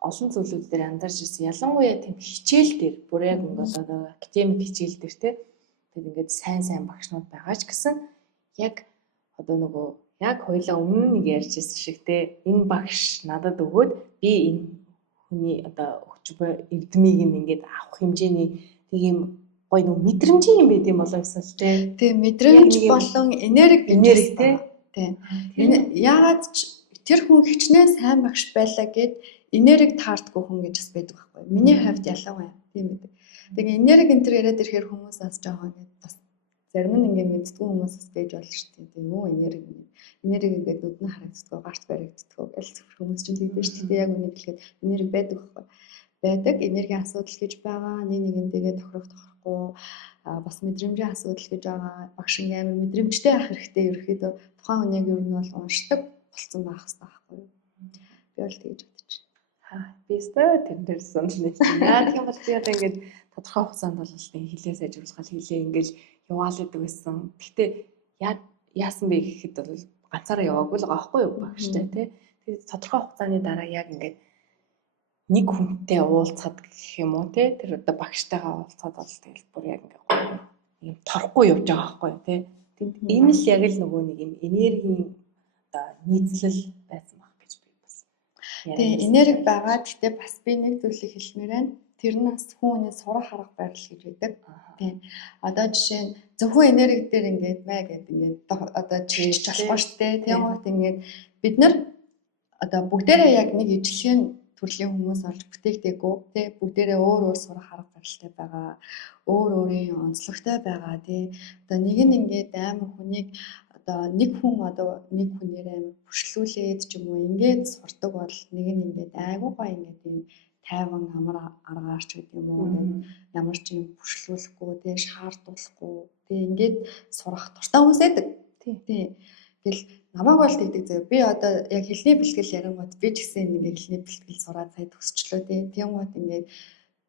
олон зүйлүүд дээр анзаарч ирсэн. Ялангуяа тийм хичээл дээр бүр яг ингээд одоо академик хичээл дээр тий. Тэгээд ингээд сайн багшнууд байгаа ч гэсэн яг одоо нөгөө яг хоёлаа өмнө нэг ярьж ирсэн шиг те энэ багш надад өгөөд би энэ хүний одоо өгч буй эрдмийг ингээд авах хэмжээний нэг юм гоё нэг мэдрэмжийн юм байт юм болоо эсвэл те. Тийм мэдрэмж болон энерги те. Яагаад ч тэр хүн хичнээн сайн багш байлаа гэд энерги таардгүй хүн гэж бас байдаг байхгүй. Миний хувьд ялангуяа тийм байдаг. Тэгээ энерги энэ төр яриад ирэхээр хүмүүс бас жоохон ингээд бас зарим нь ингээд мэддгүй хүмүүс бас байж болно шүү дээ. Тийм үү энерги ингээд нүдэн харагддаг, гарт баригддаг гэл хүмүүс чинь тэгдэж шүү дээ. Яг үнийг хэлэхэд энерги байдаг байхгүй. Байдаг энергийн асуудал гэж байгаа. Нэг нэгэндээ тохирох болохгүй бас мэдрэмжийн асуудал гэж байгаа. Багш ингээ амар мэдрэмжтэй ах хэрэгтэй ерөөхдөө тухайн хүнийг ер нь бол уншдаг болсон байх хэрэгтэй байхгүй юу? Би бол тэгж бодож байна. Би өстой тэр дээр санал нийлсэн. Яа гэх юм бол би одоо ингээд тодорхой хугацаанд бол хилээ сайжруулах хилээ ингээд яваал гэдэг байсан. Гэхдээ яасан бэ гэхэд бол ганцаараа яваагүй л байгаа байхгүй юу багштай тий. Тэгээд тодорхой хугацааны дараа яг ингээд нэг хүнтэй уулзахад гэх юм уу тий. Тэр одоо багштайгаа уулзахад бол тэгэл бүр яг ингээд юм торхгүй явж байгаа байхгүй юу тий. Энэ л яг л нөгөө нэг юм энергийн одоо нийцлэл байсан баг гэж би бас. Тэгээ энерги байгаа. Гэхдээ бас би нэг зүйлийг хэлмээр байна. Тэр нь бас хүмүүний сурах арга барил гэж байдаг. Тийм. Одоо жишээ нь зөвхөн энерги дээр ингээд мэ гэдэг ингээд одоо чигч болохгүй шүү дээ. Тийм гот ингээд бид нар одоо бүгдээрээ яг нэг ижлэгийн төрлийн хүмүүс олж бүтээгдээгүй. Тийм. Бүгдээрээ өөр өөр сурах арга барилтай байгаа. Өөр өөрийн онцлогтой байгаа. Тийм. Одоо нэг нь ингээд амар хүнийг одоо нэг хүн одоо нэг хүнээр амар бүршлүүлээд ч юм уу ингээд сурдаг бол нэг нь ингээд айгуу гоо ингээд юм тайван амар аргаарч гэдэг юм уу ингээд ямар ч юм бүршлүүлэхгүй тий шаардуулахгүй тий ингээд сурах дуртай хүмүүс байдаг. Тий. Гэл намайг бол тэгдэг зөө. Би одоо яг хэлний бэлтгэл ярингууд би ч гэсэн ингээд хэлний бэлтгэл сураад сая төгсчлөө тий. Тиймгот ингээд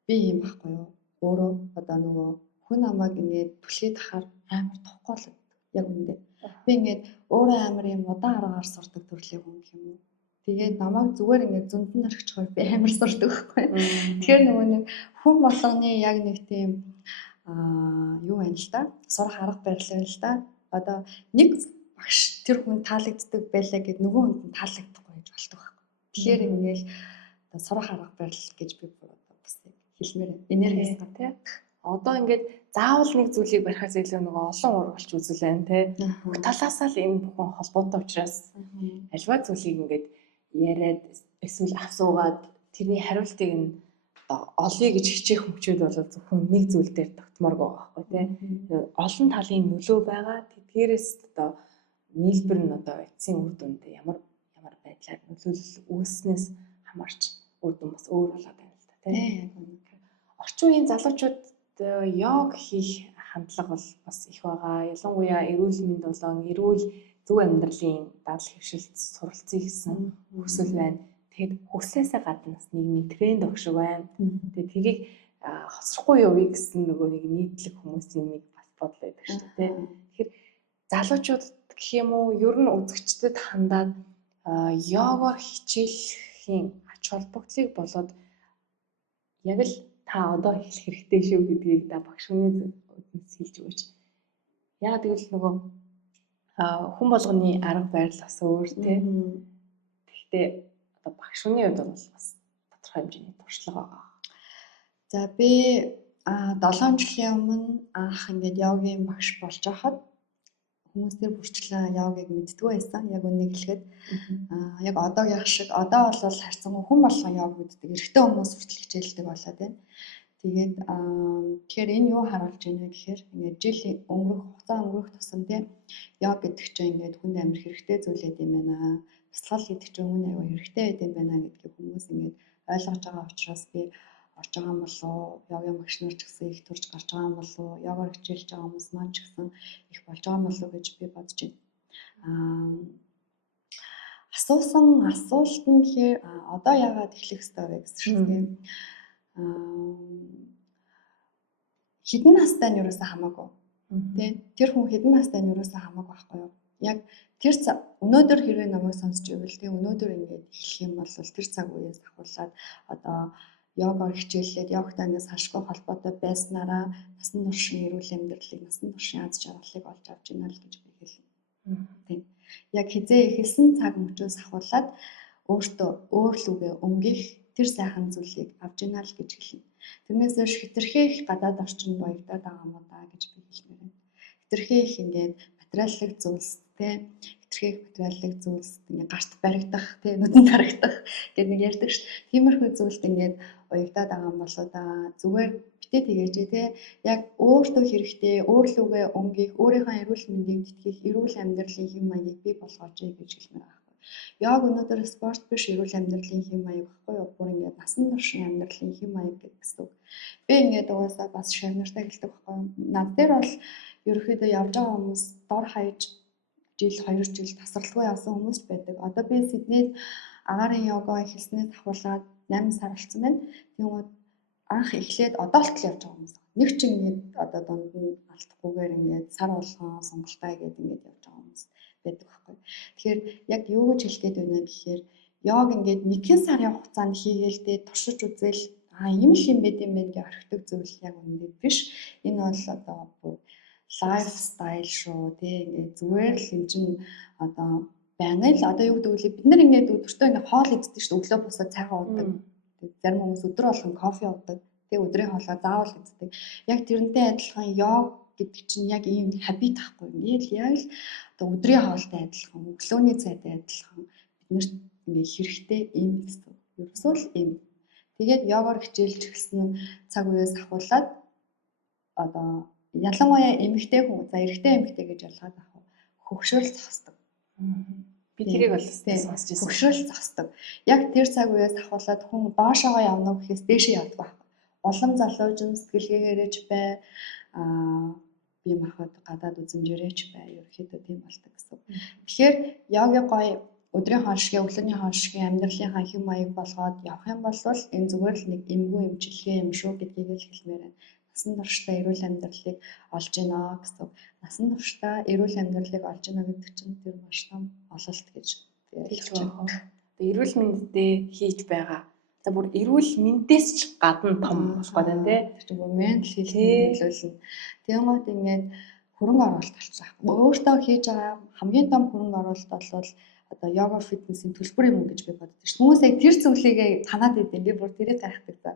би юм байхгүй юу? Өөрөө одоо нөгөө хүн намайг ингээд түлхээд хахаар амар тохгүй л яг үндэ. Би ингээд өөрөө амар юм удаан аргаар сурдаг төрлийн хүн юм уу? Тэгээд намайг зүгээр ингээд зөндөнд орчихоор би амар сурдаг байхгүй. Тэгэхээр нөгөө нэг хүн болгоны яг нэг тийм юу байна л да? Сурах арга барил байна л да. Одоо нэг багш тэр хүн таалагддаг байлаа гэд нөгөө хүнд нь таалагдахгүй гэж болдог байхгүй. Тэгэхээр ингээд одоо сурах арга барил гэж би бас хэлмээр энергиэс тий. Одоо ингээд заавал нэг зүйлийг барихаас илүү нөгөө олон ургалч үзэл байна тий. Бүх талаасаа л энэ бүхэн холбоотой учраас альва зүйлийг ингээд яриад эсвэл асуугаад тэрний хариултыг нь олъё гэж хичээх хүчүүд бол зөвхөн нэг зүйл дээр тогтмооргүй байгаа байхгүй тий. Олон талын нөлөө байгаа. Тэдгээрээс одоо нийлбэр нь одоо эцсийн үр дүнд ямар байдлаар нөлөөлөл үүснээс хамаарч үр дүн бас өөр болоод байна л да тий. Орчин үеийн залуучууд йог хийх хандлага бол бас их байгаа. Ялангуяа эрүүл мэнд болон эрүүл зөв амьдралын дадал хэвшилт суралцъя гэсэн хүсэл байна. Тэгэхэд хүслээсээ гадна бас нийгмийн тренд өгшөг байна. Тэгээд тгийг хоцрохгүй явъя гэсэн нөгөө нэг нийтлэг хүмүүсийн нэг бас бодол байдаг шүү дээ. Тэгэхээр залуучууд гэх юм уу ер нь үзэгчдэд хандаад йогоор хичээхийн ач холбогдлыг болоод яг л та одоо хэлэх хэрэгтэй шүү гэдгийг да багш хүний үднэс хэлж өгөөч. Яа тэгвэл нөгөө хүн болгоны арга барил бас өөр тий. Гэхдээ одоо багш хүний хувьд бол бас тодорхой хэмжээний туршлага байгаа. За би 7 жилийн өмнө анх ингээд йогийн багш болж байхад хүмүүс тэр бүрчлэн йогыг мэддгүй байсан. Яг үнийг хэлэхэд яг одоогийн шиг одоо бол харьцангуй хүн болгон йог мэддэг. Эрэгтэй хүмүүс хүртэл хичээлдэг болоод байна. Тэгээд тэгэхээр энэ юу харуулж байна гэхээр ингээд жилийн хугацаа өнгөрөх тусам тийм йог гэдэг чинь ингээд хүнд амир хэрэгтэй зүйлээд юм байна. Бясалгал гэдэг чинь хүн аяга хэрэгтэй байд юм байна гэдгийг хүмүүс ингээд ойлгож байгаа учраас би орж байгаа юм болов йогийн багш нар ч гэсэн их турж гарч байгаа юм болов йогоор хичээлж байгаа хүмүүс маань ч гэсэн их болж байгаа юм болов гэж би бодож байна. Асуусан асуулт нь гэхээр одоо яагаад эхлэх ёстой вэ гэсэн шиг тийм хэдэн настай нь юусаа хамаагүй тий тэр хүн хэдэн настай нь юусаа хамаагүй байхгүй юу яг тэр өнөөдөр хэрвээ намайг сонсч ивэл тий өнөөдөр ингээд эхлэх юм бол тэр цаг үеэс ахуулаад одоо йогоор хичээллээд йогтай ингээс хашгүй холбоотой байснараа насан туршийн эрүүл амьдралыг насан туршийн аз жаргалыг олж авч ийна л гэж би хэлнэ. Тийм. Яг хизээ эхэлсэн цаг мөчөөс ахуулаад өөртөө өөрлөгөө өнгөх тэр сайхан зүйлийг авч ийна л гэж хэлнэ. Тэрнээс өөр хитрхээ их гадаад орчинд баягдаад байгаа юм уу даа гэж би хэлмээр байна. Хитрхээ их ингээд материаллык зүйлс тий хитрхээ их материаллык зүйлс ингээд гарт баригдах тий нүдэнд харагдах гэдэг нэг ярьдаг шүү дээ. Тиймэрхүү зүйлд ингээд уягдаад байгаа юм болоо да зүгээр битээ тэгээч тий яг өөртөө хэрэгтэй өөрлөгөө өнгөх өөрийнхөө эрүүл мэндийг тэтгэх эрүүл амьдралын хэм маягийг бий болгооч гэж хэлмээр байна. Яг өнөөдөр спорт биш эрүүл амьдралын хэм маяг баггүй юу? Бүр ингээд насан туршийн амьдралын хэм маяг гэсэн үг. Би ингээд угаасаа бас шавнартай хэлдэг баггүй юу? Над дээр бол ерөөхдөө явж байгаа хүмүүс дор хаяж жил 2 жил тасралтгүй явсан хүмүүс байдаг. Одоо би Сиднейд агаарын йога эхэлснээс ахуулаад 8 сар болсон байна. Тэгмээд анх эхлээд одоо л явж байгаа хүмүүс. Нэг ч ингээд одоо дунд нь алдахгүйгээр ингээд сар болгон сонголтаа гэдэг ингээд явж байгаа хүмүүс байдаг байхгүй. Тэгэхээр яг юу гэж хэлэх гээд байна гэхээр йог ингээд нэгэн сарын хугацаанд хийгээлтэй туршиж үзэл ийм л юм байд юм байна гэж орхидог зүйл яг үнэндээ биш. Энэ бол одоо бүр лайфстайл шүү тий ингээд зүгээр л юм чинь одоо байнгын л одоо юу гэдэг вэ бид нар ингээд өдөртөө ингээд хоол иддэг шүү өглөө босоод цайгаа уудаг. Зарим хүмүүс өдөр болгон кофе уудаг. Тэгээ өдрийн хоолоо заавал иддэг. Яг тэрнтэй адилхан йог гэдэг чинь яг ийм хабит ахгүй. Ингээд яг л одоо өдрийн хоолтой адилхан, өглөөний цайтай адилхан биднэрт ингээд хэрэгтэй ийм гэсэн. Ерөөсөө л ийм. Тэгээд йогоор хичээлж эхэлсэн цаг үеэс ахуулаад одоо ялангуяа эмэгтэй хүн, за эрэгтэй эмэгтэй гэж ялгаад авах. Хөгшөөл зогсдог. Би тэрийг бол сонсч байсан. Хөгшөөл зогсдог. Яг тэр цаг үеэс ахуулаад хүн доошоогоо явна уу гэхээс дээшээ явдаг байхгүй. Улам залуужин сэтгэлгээгээрээч бай, бие махбод гадаад үзмжээрээч бай. Ерөөхдөө тийм болдог гэсэн. Тэгэхээр йогийн гоё өдрийн хоол шиг, өглөөний хоол шиг амьдралынхаа хэм маяг болгоод явах юм бол энэ зүгээр л нэг эмгүү эмчилгээ юм шүү гэдгийг л хэлмээр байна. Насан туршдаа эрүүл амьдралыг олж гинэ гэсэн. Насан туршдаа эрүүл амьдралыг олж гинэ гэдэг чинь тэр маш том ололт гэж хэлж байна. Эрүүл мэндэд хийж байгаа. За бүр эрүүл мэндээс ч гадна том болох гэдэг нь тий. Тэр чинь бүр ментал хэлхийг нөлөөлнө. Тэгмээд ингээд хөрөнгө оруулалт болчих. Өөртөө хийж байгаа хамгийн том хөрөнгө оруулалт бол одоо йога фитнесийн төлбөр юм гэж би боддог шүү. Хүмүүс яг тэр зүйлийг танаад идэв. Би бүр тэрийг гайхдаг за.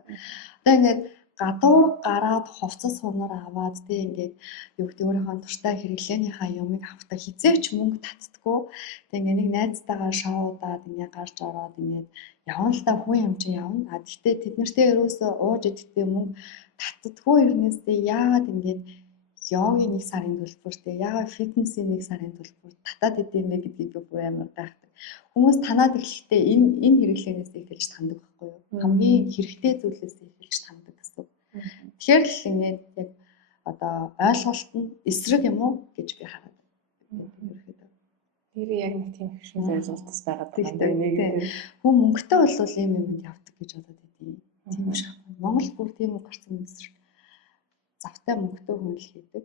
Одоо ингээд гадуур гараад хувцас хунаар аваад тий ингээд юу гэдэг өөрийнхөө туртай хэрэглээнийхаа юмыг авахта хизээч мөнгө татдаггүй. Тэг ингээд нэг найзтайгаа шоудаад ингээд гарч ороод ингээд явна л та хүн юм чи явна. А гэхдээ тэд нартэй ерөөсөө ууж идэхдээ мөнгө татдаггүй хэрнээсээ яагаад ингээд йогийн 1 сарын төлбөртэй яагаад фитнесийн 1 сарын төлбөр татаад идэв юм бэ гэдгийг би бүр амар гайхдаг. Хүмүүс танаад эхлэхдээ энэ хэрэглээнээс эхэлж таньдаг байхгүй юу? Хамгийн хэрэгтэй зүйлээс эхэлж таньдаг гэсэн. Тэгэхээр л ингээд яг одоо ойлголт нь эсрэг юм уу гэж би хараад байна. Тэр яг нэг тийм хөшмөл ойлголтос байгаад байна. Нэг хүн мөнгөтэй болвол ийм юмд явдаг гэж бодоод идэв. Тийм биш. Монгол бүр тийм үг гарсан юм шиг. Завтай мөнгөтэй хүн л хийдэг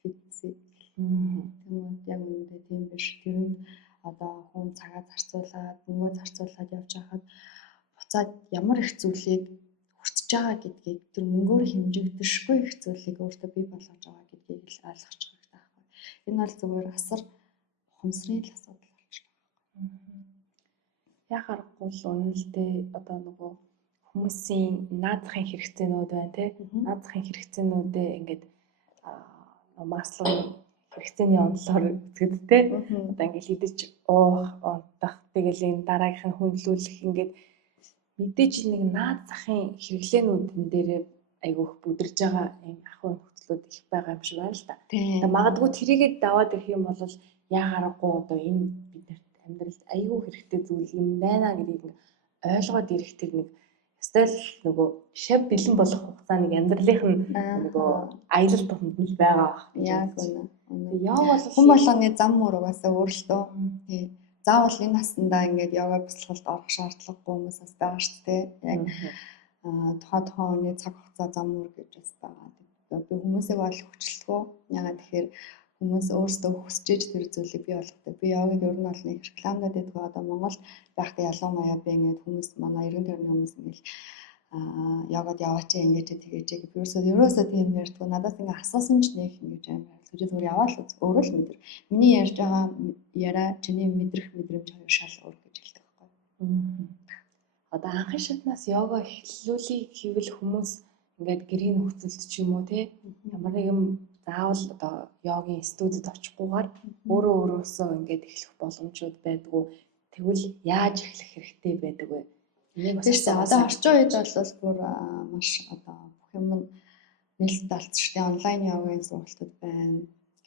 фитнесийг. Тэгмээд яг үүндээ тийм биш. Тэрэнд одоо хүн цагаа зарцуулаад, мөнгөө зарцуулаад явж байхад буцаад ямар их зүйлийг хүртэж байгаа гэдгийг тэр мөнгөөр хэмжигдэшгүй их зүйлийг өөртөө бий болгож байгаа гэдгийг л ойлгож байгаа байхгүй. Энэ бол зүгээр асар ухамсарын л асуудал болж байгаа. Яг харахгүй л үнэлдээ одоо нөгөө хүмүүсийн наадахын хэрэгцээнүүд байна тий. Наадахын хэрэгцээнүүдээ ингээд маслын хэрэгцээний онолоор үзэгдтэй. Одоо ингээд идэж уух, унтах, тэгэл энэ дараагийнхын хөндлүүлэх ингээд мэдээж нэг наадахын хэрэглээнүүдэн дээр айгүйх бүдэрж байгаа юм ахуй нөхцлүүд их байгаа юм шиг байна л да. Одоо магадгүй тэрийгээ даваад ирэх юм бол яа харахгүй одоо энэ биднэрт амьдралд айгүй хэрэгтэй зүйл юм байна гэдгийг ойлгоод ирэх тэр нэг стил нөгөө шав бэлэн болох хугацааны амьдралынх нь нөгөө аялал тутамд нь байгаа баг. Яг үнэ. Яа бол хүн болгоны зам мөр угаасаа өөрлөлтөө. Тий. Заавал энэ наснда ингээд йога бясалгалд орох шаардлагагүй хүмүүс бас байгаа шүү дээ. Яг тухайн хүний цаг хугацаа зам мөр гэж бас байгаа. Би хүмүүсийг бол хүчлэлгүй. Ягаад тэгэхээр хүмүүс өөрсдөө хүсэж тэр зүйлийг бий болгодог. Би йогыг ер нь бол нэг рекламадад байдаг. Одоо Монголд байхдаа ялангуяа би ингээд хүмүүс манай эргэн тойрны хүмүүс ингээд йогад яваач ингэж тэгэж би ерөөсөө тийм ярьдгүй. Надаас ингээд асуусан ч нэг ингэж амар гэж зүгээр яваал өөрөө л мэдэр. Миний ярьж байгаа яриа чиний мэдрэх мэдрэмж хоёр шал өөр гэж хэлдэг байхгүй. Одоо анхны шатнаас йога эхлүүлээ гэвэл хүмүүс ингээд гэрийн нөхцөлд ч юм уу те ямар нэгэн заавал одоо йогийн студид очихгүйгээр өөрөө өөрөөсөө ингээд эхлэх боломжууд байдгүй. Тэгвэл яаж эхлэх хэрэгтэй байдаг вэ? Тийш одоо орчин үед бол бүр маш одоо бүх юм нэлээд болцсон шүү дээ. Онлайн йогийн сургалтууд байна.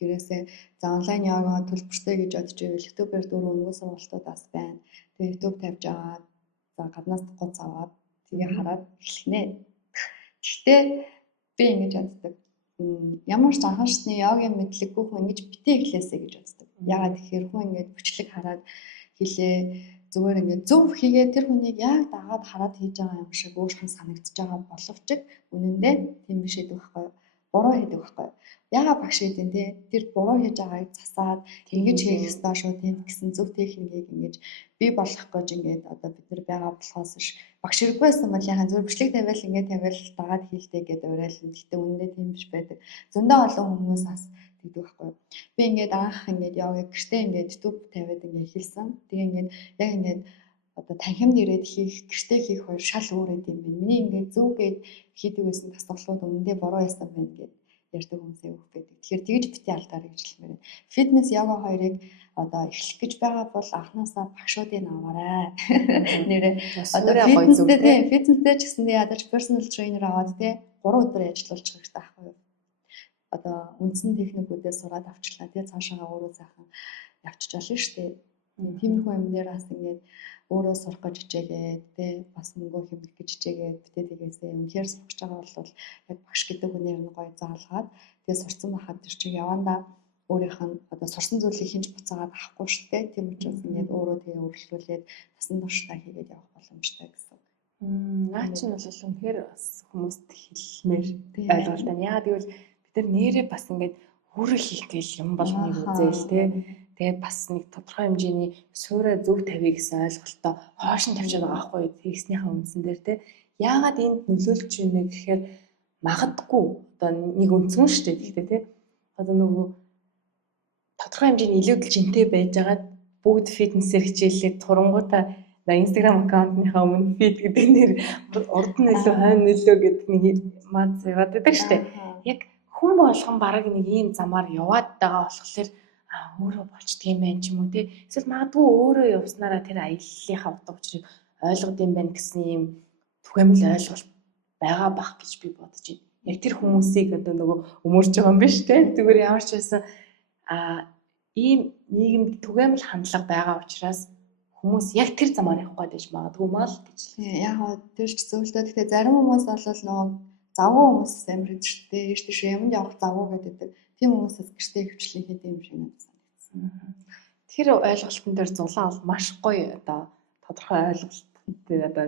гэрээсээ за онлайн йога төлбөртэй гэж бодож ивэл YouTube-ээр 4 өнгө сургалтууд бас байна. Тэгээ YouTube тавьж аваад за гаднаас гуц аваад тэгээ хараад эхлэнэ. Гэхдээ би ингэж боддог. Ямар ч анхаарчны йогийн мэдлэггүй хүн ингэж битээ эхлээсэй гэж боддог. Ягаад тэгэхээр хүн ингэж бичлэг хараад хэлээ зүгээр ингээд зөв хийгээ тэр хүнийг яг дагаад хараад хийж байгаа юм шиг өөртөө санагдаж байгаа боловч үнэн дээр тийм биш гэдэг байхгүй юу? Буруу хийдэг байхгүй юу? Ягаад багш гэдэг нь тэр буруу хийж байгааг засаад ингэж хийх ёстой шүү тийм гэсэн зөв техникийг ингэж бий болгох гэж ингээд одоо бид нар байгаа болохоос ш багш хэрэггүй байсан бол яхан зөв бичлэг тавиал ингээд тавиал дагаад хийлтэй гэдэг уриална. Гэхдээ үнэндээ тийм биш байдаг. Зөндөө олон хүмүүс бас гэдэг байхгүй юу? Би ингээд анх ингээд йогыг гэртээ ингээд YouTube тавиад ингээд хэлсэн. Тэгээ ингээд яг ингээд одоо танхимд ирээд хийх гэртээ хийх хоёр шал өөр юм байна. Миний ингээд зөвгээд хийдэг байсан тасгалууд үнэндээ буруу байсан байна гэдэг ярьдаг хүмүүс явах байдаг. Тэгэхээр тэгж бити алдаар гэж хэлмээр. Фитнес йога хоёрыг одоо эхлэх гэж байгаа бол анхнаасаа багшуудыг аваарай. Нэрээ одоо фитнестэй ч гэсэн ядаж персонал трейнер аваад 3 өдөр ажиллуулчих хэрэгтэй байхгүй юу? Одоо үндсэн техникүүдээ сураад авчлаа. Тэгээ цаашаа өөрөө сайхан явчих жолно шүү дээ. Тиймэрхүү юм дээр бас ингээд өөрөө сурах гэж хичээгээд тий бас мөнгө хэмжих гэж хичээгээд битээ тэгээсээ үнэхээр сурч байгаа бол яг багш гэдэг хүнээр нь гоё заалгаад тэгээ сурцсан байхад тэр чинь явандаа өөрийнх нь одоо сурсан зүйлийг хинж буцаагаад авахгүй шүү дээ. Тийм учраас ингээд өөрөө тэгээ өөрчлүүлээд тасан туршдаа хийгээд явах боломжтой гэсэн. Наа чи нь бол үнэхээр бас хүмүүст хэлмээр ойлголтой. Яагаад гэвэл бид нар нэрээ бас ингээд өөрөө хийх гээл юм болгоныг үзээл тий. Тэгээ бас нэг тодорхой хэмжээний суурай зөв тавья гэсэн ойлголтоо хоош нь тавьчихад байгаа байхгүй юу? Тэгснийхаа үндсэн дээр тий. Яагаад энд нөлөөлж байна гэхээр магадгүй одоо нэг өнцгөн шүү дээ. Гэхдээ тий. Одоо нөгөө тодорхой хэмжээний илүүдэл жинтэй байжгаад бүгд фитнесээр хичээллээд турангуудаа Instagram аккаунтныхаа өмнө фит гэдэг нэр урд нь илүү хойно нөлөө гэдэг нэг манд яваад байдаг шүү дээ. Яг хүн болгон бараг нэг ийм замаар яваад байгаа болохоор өөрөө болчдөг юм байна ч юм уу тий. Эсвэл магадгүй өөрөө явснараа тэр аяллалынхаа утга учирыг ойлгод юм байна гэсэн ийм түгээмэл ойлголт байгаа бах гэж би бодож байна. Яг тэр хүмүүсийг одоо нөгөө өмөрч байгаа юм биш тий. Зүгээр ямар ч байсан ийм нийгэмд түгээмэл хандлага байгаа учраас хүмүүс яг тэр замаар явах гэж магадгүй мал гэж. Яг гоо тэр ч зөвлөдөө. Гэхдээ зарим хүмүүс бол нөгөө завгүй хүмүүс амар гэж шүү дээ. Ийш тийш юмд явах завгүй гэдэг. Тийм хүмүүсээс гэртээ хөвчлээ хийдэг юм шиг надад санагдсан. Тэр ойлголтын дээр зулаа бол маш гоё одоо тодорхой ойлголт. Тэгээ одоо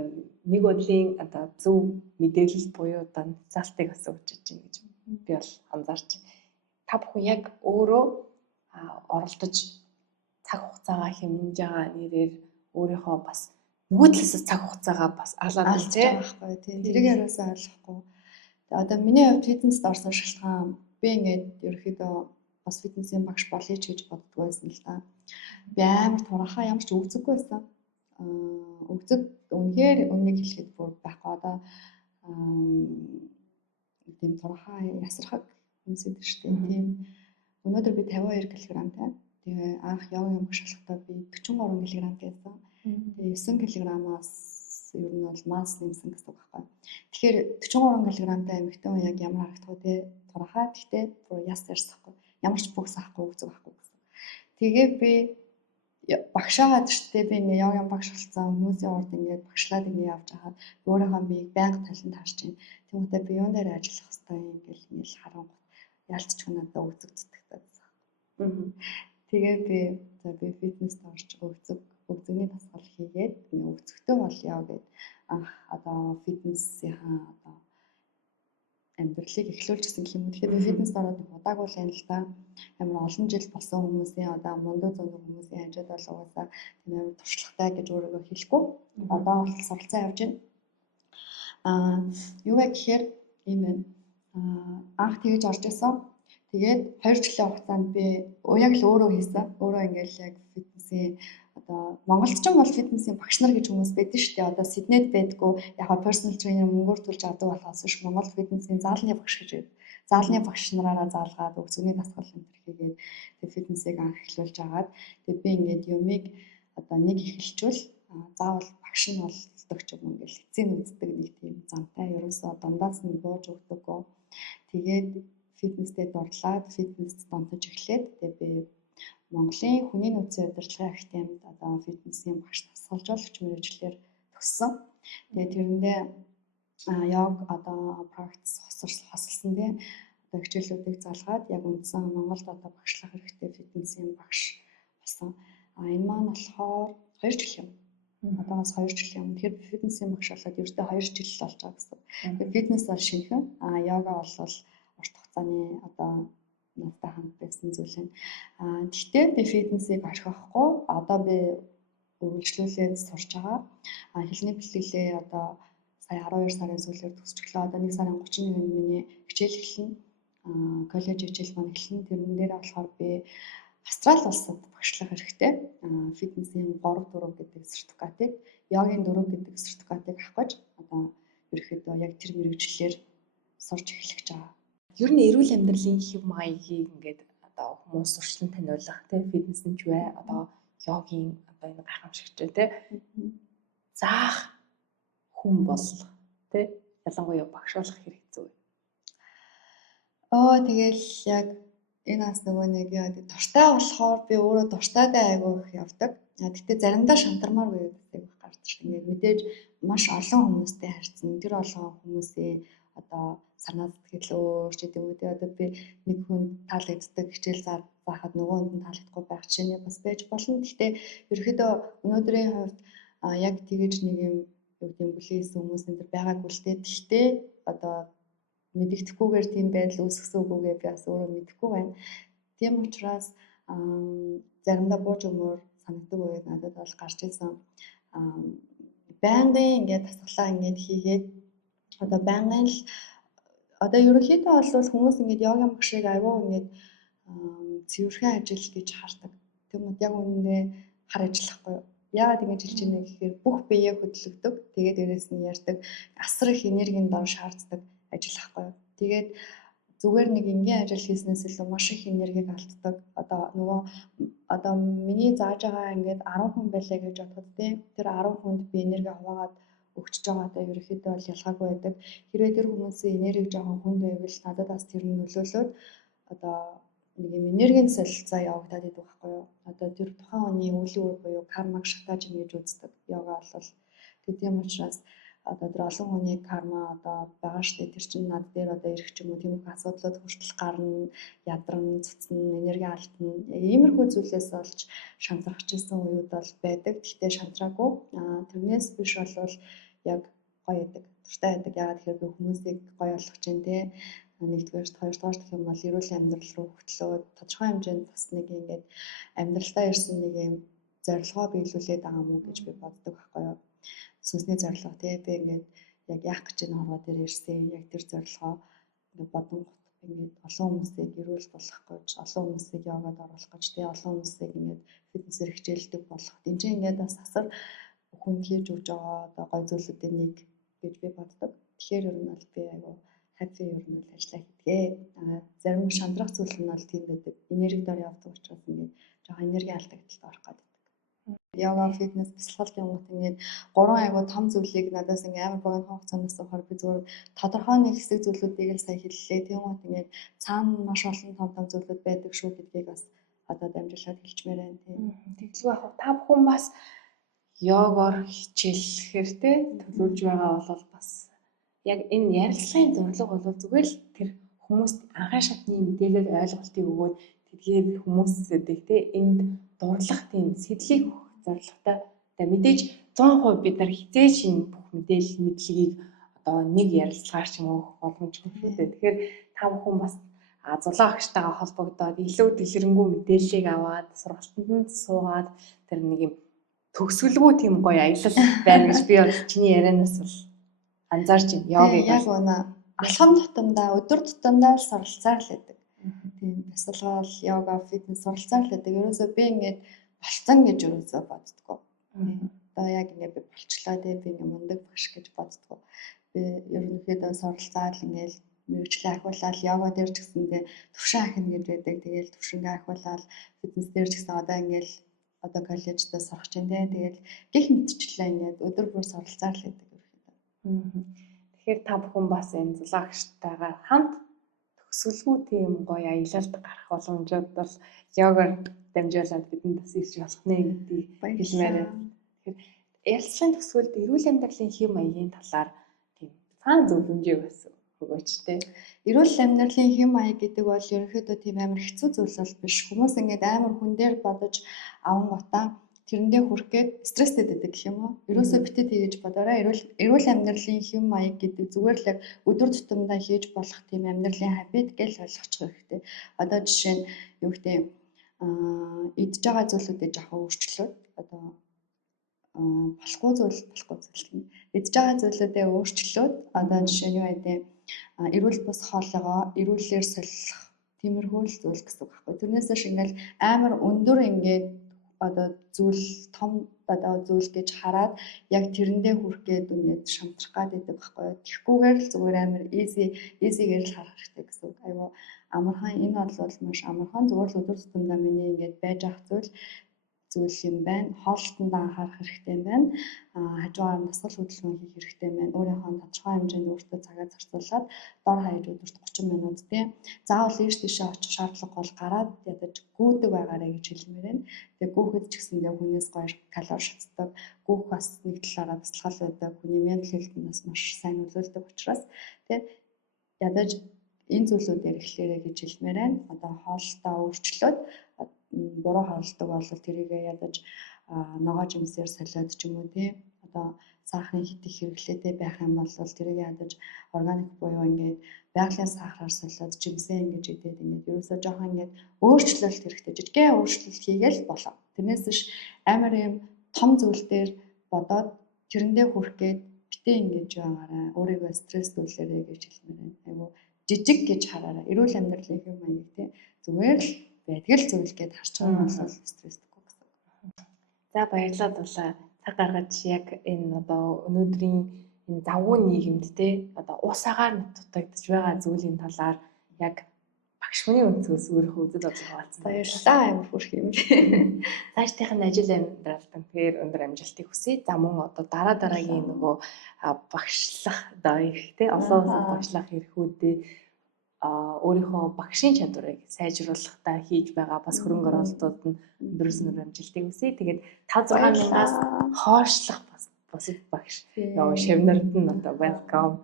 нэг бодлын одоо зөв мэдээлэл буюу одоо заалтыг бас өгч чинь гэж би бол анзаарч байна. Та бүхэн яг өөрөө оролдож цаг хугацаагаа хэмнэж байгаа нэрээр өөрийнхөө бас нөгөө талаас цаг хугацаагаа бас алаад байхгүй тийм тэрийг яраасаа ойлгохгүй. Одоо миний хувьд фитнест орсон шалтгаан би ингээд ерөөхдөө бас фитнесийн багш болъё ч гэж боддог байсан л та. Би амар турахаа ямар ч өвцөггүй байсан. Өвцөг үнэхээр үннийг хэлэхэд бүр байхгүй одоо тийм турахаа ясархаг хүмүүс идэв шүү дээ. Тийм өнөөдөр би 52 кг-тай. Тэгээ анх йогийн багш болохдоо би 43 кг-тай байсан. Тэгээ 9 кг-аас ер нь бол масс нэмсэн гэсэн үг байхгүй. Тэгэхээр 43 кг-тай эмэгтэй хүн яг ямар харагдах вэ те турахаа гэхдээ бүр яс ярьсахгүй. Ямар ч бүгс авахгүй үзэг авахгүй гэсэн. Тэгээ би багшаагаад штэ би ингээ йогийн багш болсон хүмүүсийн урд ингээд багшлаад ингээ явж хагаад өөрийнхөө биеийг байнга талент харж байна. Тэмүүтэ би юун дээр ажиллах хэрэгтэй юм гэл ингээл харангуй ялцчих надад үзэг зүтгэдэг. Тэгээ би фитнест орж өвзөгний дасгал хийгээд өвзөгтэй болъё гэд анх одоо фитнесийнхаа одоо амьдралыг эхлүүлчихсэн гэх юм. Тэгэхээр би фитнест ороод удаагүй л юм л да. Амар олон жил болсон хүмүүсийн одоо мундаг зөндөө хүмүүсийн хажууд бол угаасаа тийм амар туршлагатай гэж өөрийгөө хэлэхгүй. Одоо бол суралцаа явж байна. Юу вэ гэхээр ийм байна. Анх тэгж орж исэн. Тэгээд 2 жилийн хугацаанд би яг л өөрөө хийсэн. Өөрөө ингээл яг фитнесийн одоо Монголд ч юм бол фитнесийн багш нар гэж хүмүүс байдаг шүү дээ. Одоо Сиднейд байдгүй яг персонал тренер мөнгөөр төлж авдаг болохоос биш Монгол фитнесийн заалны багш гэж байдаг. Заалны багш нараараа заалгаад өвзөгний дасгал энэ хийгээд тэг фитнесийг анх эхлүүлж агаад тэг би ингээд юмыг одоо нэг эхэлжүүл заавал багш нь болдог ч юм ингээл эцсийн үздэг нэг тийм замтай ерөөсөө дундаас нь бууж өгдөггүй. Тэгээд фитнестэй дурлаад фитнест донтож эхлээд тэгээ би Монголын хүний нөөцийн удирдлагын академид одоо фитнесийн багш тасгалжуулагч мэргэжлэр төгссөн. Тэгээ тэрэндээ йог одоо практис хосолсон тийм одоо хичээлүүдийг залгаад яг үндсэн Монголд одоо багшлах хэрэгтэй фитнесийн багш болсон. Энэ маань болохоор 2 жил юм. Одоогоос 2 жил юм. Тэгэхээр фитнесийн багш болоод ердөө 2 жил л болж байгаа гэсэн. Тэгэхээр фитнес бол шинэхэн. Йога бол урт хугацааны одоо надтай хамт байсан зүйл юм. Гэхдээ би фитнесийг орхихгүй одоо би үргэлжлүүлээд сурч байгаа. Хэлний бэлтгэлээ одоо сая 12 сарын сүүлээр төгсчихлоо. Одоо 1 сарын 31-нд миний хичээл эхэлнэ. Коллеж хичээл маань эхэлнэ. Тэрэн дээр болохоор би Австрали улсад багшлах хэрэгтэй. Фитнесийн 3-4 гэдэг сертификатыг, йогийн 4 гэдэг сертификатыг авах гэж одоо ерөөхдөө яг тэр мэргэжлэлээр сурч эхлэх гэж байгаа. Ер нь эрүүл амьдралын хэв маягийг ингээд одоо хүмүүс сурчлан таниулах тийм фитнес нь ч бай одоо йогийн одоо энэ гайхамшигчтэй тийм заах хүн болох тийм ялангуяа багшуулах хэрэгцүү. Тэгэл яг энэ бас нөгөө нэг яа дуртай болохоор би өөрөө дуртайдаа айгүй их явдаг. Гэхдээ заримдаа шантармаар байдаг гарч ирсэн. Ингээд мэдээж маш олон хүмүүстэй харьцсан. Тэр олон хүмүүсийн одоо санаа сэтгэл өөр ч гэдэг юм уу. Одоо би нэг хүн таалагддаг хичээл заахад нөгөө хүнд нь таалагдахгүй байх жишээ бас байж болно. Гэхдээ ерөөхдөө өнөөдрийн хувьд яг тэгэж нэг юм юу гэдэг нь бүлээс хүмүүс энэ төр байгаагүй л дээ. Гэхдээ одоо мэдэгдэхгүйгээр тийм байдал үүсгэсэн үгүйгээ би бас өөрөө мэдэхгүй байна. Тийм учраас заримдаа бууж өмөр санагдаг үед надад бол гарч ирсэн. Байнгын ингээд тасглаа ингээд хийгээд одоо байнгын л одоо ерөнхийдөө бол хүмүүс ингээд йогийн багшийг аягүй ингээд цэвэрхэн ажил гэж хардаг. Тэгмэд яг үнэндээ хар ажиллахгүй. Яагаад ингэж хэлж байна гэхээр бүх биеэ хөдөлгдөг. Тэгээд дээрэс нь ярьдаг асар их энергийн дор шаарддаг ажил ахгүй. Тэгээд зүгээр нэг энгийн ажил хийснээс илүү маш их энергийг алддаг. Одоо нөгөө одоо миний зааж байгаа ингээд 10 хүн байлаа гэж бодоход тийм тэр 10 хүнд би энерги хуваагаад өгчөж байгаадаа ерөөхдөө бол ялгаагүй байдаг. Хэрвээ тэр хүмүүсийн энерги жоохон хүнд байвал надад бас тэр нь нөлөөлөөд одоо нэг юм энергийн солилцоо явагдаад идэг байхгүй юу? Одоо тэр тухайн хүний үйл үр буюу кармаг шатааж ингэж үздэг. Йога бол тийм учраас одоо тэр олон хүний карма одоо байгаа штэ тэр чинь над дээр одоо ирэх ч юм уу тийм их асуудлууд хүртэл гарна, ядарна, цуцна, энерги алдна. Иймэрхүү зүйлээс олж шантрахчихсан үеуд бол байдаг. Гэхдээ шантраагүй. Тэрнээс биш бол яг гоё байдаг. Туртай байдаг. Яагаад тэгэхээр би хүмүүсийг гоё болгож чинь те нэгдүгээр, хоёрдугаар гэх юм бол эрүүл амьдрал руу хөтлөөд тодорхой хэмжээнд бас нэг ингээд амьдралтаа ирсэн нэг юм зорилгоо биелүүлээд байгаа мó гэж би боддог байхгүй юу. Сүнсний зорилго тий би ингээд яг яах гэж энэ хорвоо дээр ирсэн яг тэр зорилгоо ингээд бодонгот ингээд олон хүмүүсийг эрүүл болгох гэж олон хүмүүсийг йогад оруулах гэж тий олон хүмүүсийг ингээд фитнесээр хичээлдэг болгох. Энд чинь ингээд бас асар хүн хийж өгж байгаа одоо гой зүйлүүдийн нэг гэж би боддог. Тэгэхээр ер нь бол би айгу happy ер нь бол ажиллаа хийдгээ. Зарим шандрах зүйл нь бол тийм байдаг. Энергидор явдаг учраас ингээд жоохон энерги алдагдaltaд орох гэдэг. Йога, фитнес, бясалгал юмуут ингээд 3 айгу том зүйлийг надаас ингээд амар богино хугацаанаас ухаар би зүгээр тодорхой нэг хэсэг зүйлүүдийг л сая хэллээ. Тийм гот ингээд цаана маш олон том зүйлүүд байдаг шүү гэдгийг бас одоо дамжуулаад хэлчмээр байна тийм. Тэглгүй яг та бүхэн бас йогоор хичээлэхээр те төлөвлөж байгаа бол бас яг энэ ярилцлагын зорилго бол зүгээр л тэр хүмүүст анхаа шатны мэдээлэл ойлголтыг өгөөд тэдгээр хүмүүсүүдийг те энд дурлах тийм сэтлийг өгөх зорилготой. Тэгээ мэдээж 100% бид нар хизээч энэ бүх мэдээлэл мэдлэгийг одоо нэг ярилцлагаар ч юм уу боломжгүй шүү дээ. Тэгэхээр та бүхэн бас зулаа агштайгаа холбогдоод илүү дэлгэрэнгүй мэдээллийг аваад сургалтанд суугаад тэр нэг юм төгсгөлгүй тийм гоё аялал байна гэж би бол чиний ярианаас бол анзаарч байна. Йогийг яг үнэ алхам тутамдаа өдөр тутамдаа суралцаар л байдаг. Тийм бясалгал, йога, фитнес суралцаар л байдаг. Ерөөсөө би ингээд болцсон гэж ерөөсөө боддгоо. Одоо яг ингээд би болчлоо тий би ингээд мундаг багш гэж боддгоо. Би ерөнхийдөө суралцаад ингээд мэргэжлээ ахиулаад йога дээр ч гэсэндээ төвшин ахина гэж байдаг. Тэгээл төвшингээ ахиулаад фитнес дээр ч гэсэн одоо ингээд одоо коллеждээ сурах чинь тий тэгэл гих мэдчлээ ингээд өдөр бүр суралцаар л байдаг ерөнхийдөө. Тэгэхээр та бүхэн бас энэ зулаагчтайгаар хамт төсөлгүй тийм гоё аялалд гарах боломжууд бол йогоор дамжуулаад бидэнд бас ирж болох нэ гэдгийг хэлмээр байна. Тэгэхээр ярилцлагын төгсгөлд эрүүл амьдралын хэм маягийн талаар тийм цаана зөвлөмжийг бас өгөөч те. Эрүүл амьдралын хэм маяг гэдэг бол ерөнхийдөө тийм амар хэцүү зүйл бол биш. Хүмүүс ингээд амар хүн дээр бодож аван гутаа тэрэндээ хүрэх гээд стресстэй байдаг гэх юм уу? Ерөөсөө битээ тэгэж бодоорой. Эрүүл амьдралын хэм маяг гэдэг зүгээр л яг өдөр тутамдаа хийж болох тийм амьдралын хабит гэж ойлгочих хэрэгтэй. Одоо жишээ нь юу гэдэг идж байгаа зүйлүүдэд жоохон өөрчлөлт одоо болохгүй зүйл идж байгаа зүйлүүдээ өөрчлөлт одоо жишээ нь юу гэдэг эрүүл бус хоолойгоо эрүүлээр солих тиймэрхүү зүйл гэсэн үг байхгүй. Тэрнээс шиг ингээл амар өндөр ингээд одоо зүйл том одоо зүйл гэж хараад яг тэрэндээ хүрэх гээд ингээд шамтрах гад байдаг байхгүй. Тэгхгүйгээр л зүгээр амар easy-гээр л харах хэрэгтэй гэсэн үг. Айгу амархан энэ бол маш амархан зүгээр л өдөр тутамдаа миний ингээд байж ах зүйл юм байна. Хоолтонд анхаарах хэрэгтэй юм байна. Хажуугаар нь дасгал хөдөлгөөн хийх хэрэгтэй юм байна. Өөрийнхөө тодорхой хэмжээнд өөртөө цагаа зарцуулаад дор хаяж өдөрт 30 минут тийм. Заавал ийш тийшээ очих шаардлага бол гараад ядаж гүйдэг байгаарэ гэж хэлмээр байна. Тэгээ гүйхэд ч гэсэндээ хүнээс гоё калори шатдаг. Гүйх бас нэг талаараа бясалгал байдаг. Хүний ментал хэлтэнд бас маш сайн нөлөөлдөг учраас тийм ядаж энэ зүйлүүдээр эхлээрэй гэж хэлмээр байна. Одоо хоолтоо өөрчлөөд буруу хоолдог бол тэрийгээ ядаж ногоо жимсээр солиод ч юм уу тийм одоо сахарын хит их хэрэглээтэй байх юм бол тэрийгээ ядаж органик буюу ингээд байгалийн сахараар солиод жимсээ ингэж идээд ингээд ерөөсөө жоохон ингээд өөрчлөлт хэрэгтэй жижигхэн өөрчлөлт хийгээл болоо. Тэрнээс биш амар юм том зүйл дээр бодоод тэрэндээ хүрэх гээд битээ ингэж байгаарай. Өөрийгөө стресстүүлээрэй гэж хэлмээр байна. Айгу жижиг гэж хараарай. Эрүүл амьдралын хэм маяг тийм зүгээр л байдаг л зүйл гээд харж байгаа нь бол стресстэйг гэсэн. За баярлалаа дулаа. Цаг гаргаж яг энэ одоо өнөөдрийн энэ завгүй нийгэмд те одоо уусаагаар дутагдж байгаа зүйлийн талаар яг багш хүний өнцгөөс өөрийнхөө үзэл бодлого хуваалцсан. Баярлалаа амар хүрх юм. Цаашдынхын ажил амьдралд тэгэхээр өндөр амжилтыг хүсье. За мөн одоо дараагийн нөгөө багшлах одоо их те олон улсад багшлах эрхүүдээ өөрийнхөө багшийн чадварыг сайжруулахдаа хийж байгаа бас хөрөнгө оруулалтууд нь өндөр амжилтыг хүсье. Тэгээд 5-6 мянгаас хоошлох бас бусад багш нөгөө шавнард нь одоо welcome.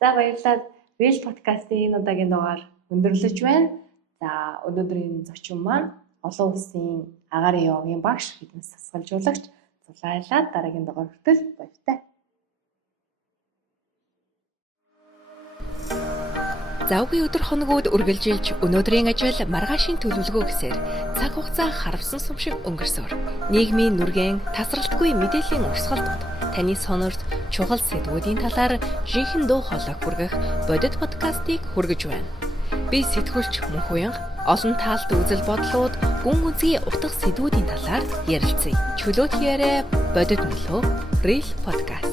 За баярлалаа. Real podcast-ийн энэ удаагийн дугаар өндөрлөж байна. За өнөөдрийн зочин маань олон улсын агаарын йогийн багш фитнес засгалжуулагч Зулайлаа дараагийн дугаар хүртэл баяртай. Завгүй өдөр хоногуд үргэлжилж өнөөдрийн ажил маргаашийн төлөвлөгөө гэсээр цаг хугацаа харавсан сум шиг өнгөрсөөр нийгмийн нүргэн тасралтгүй мэдээллийн урсгалд таны сонорт чухал сэдвүүдийн талаар жинхэнэ дуу хоолой хүргэх бодит подкастыг хүргэж байна. Би сэтгүүлч Мөнхуянга олон таалт үзэл бодлууд гүн гүнзгий утга сэдвүүдийн талаар ярилцъя. Чөлөөт яриа бодит мөлөө Real podcast.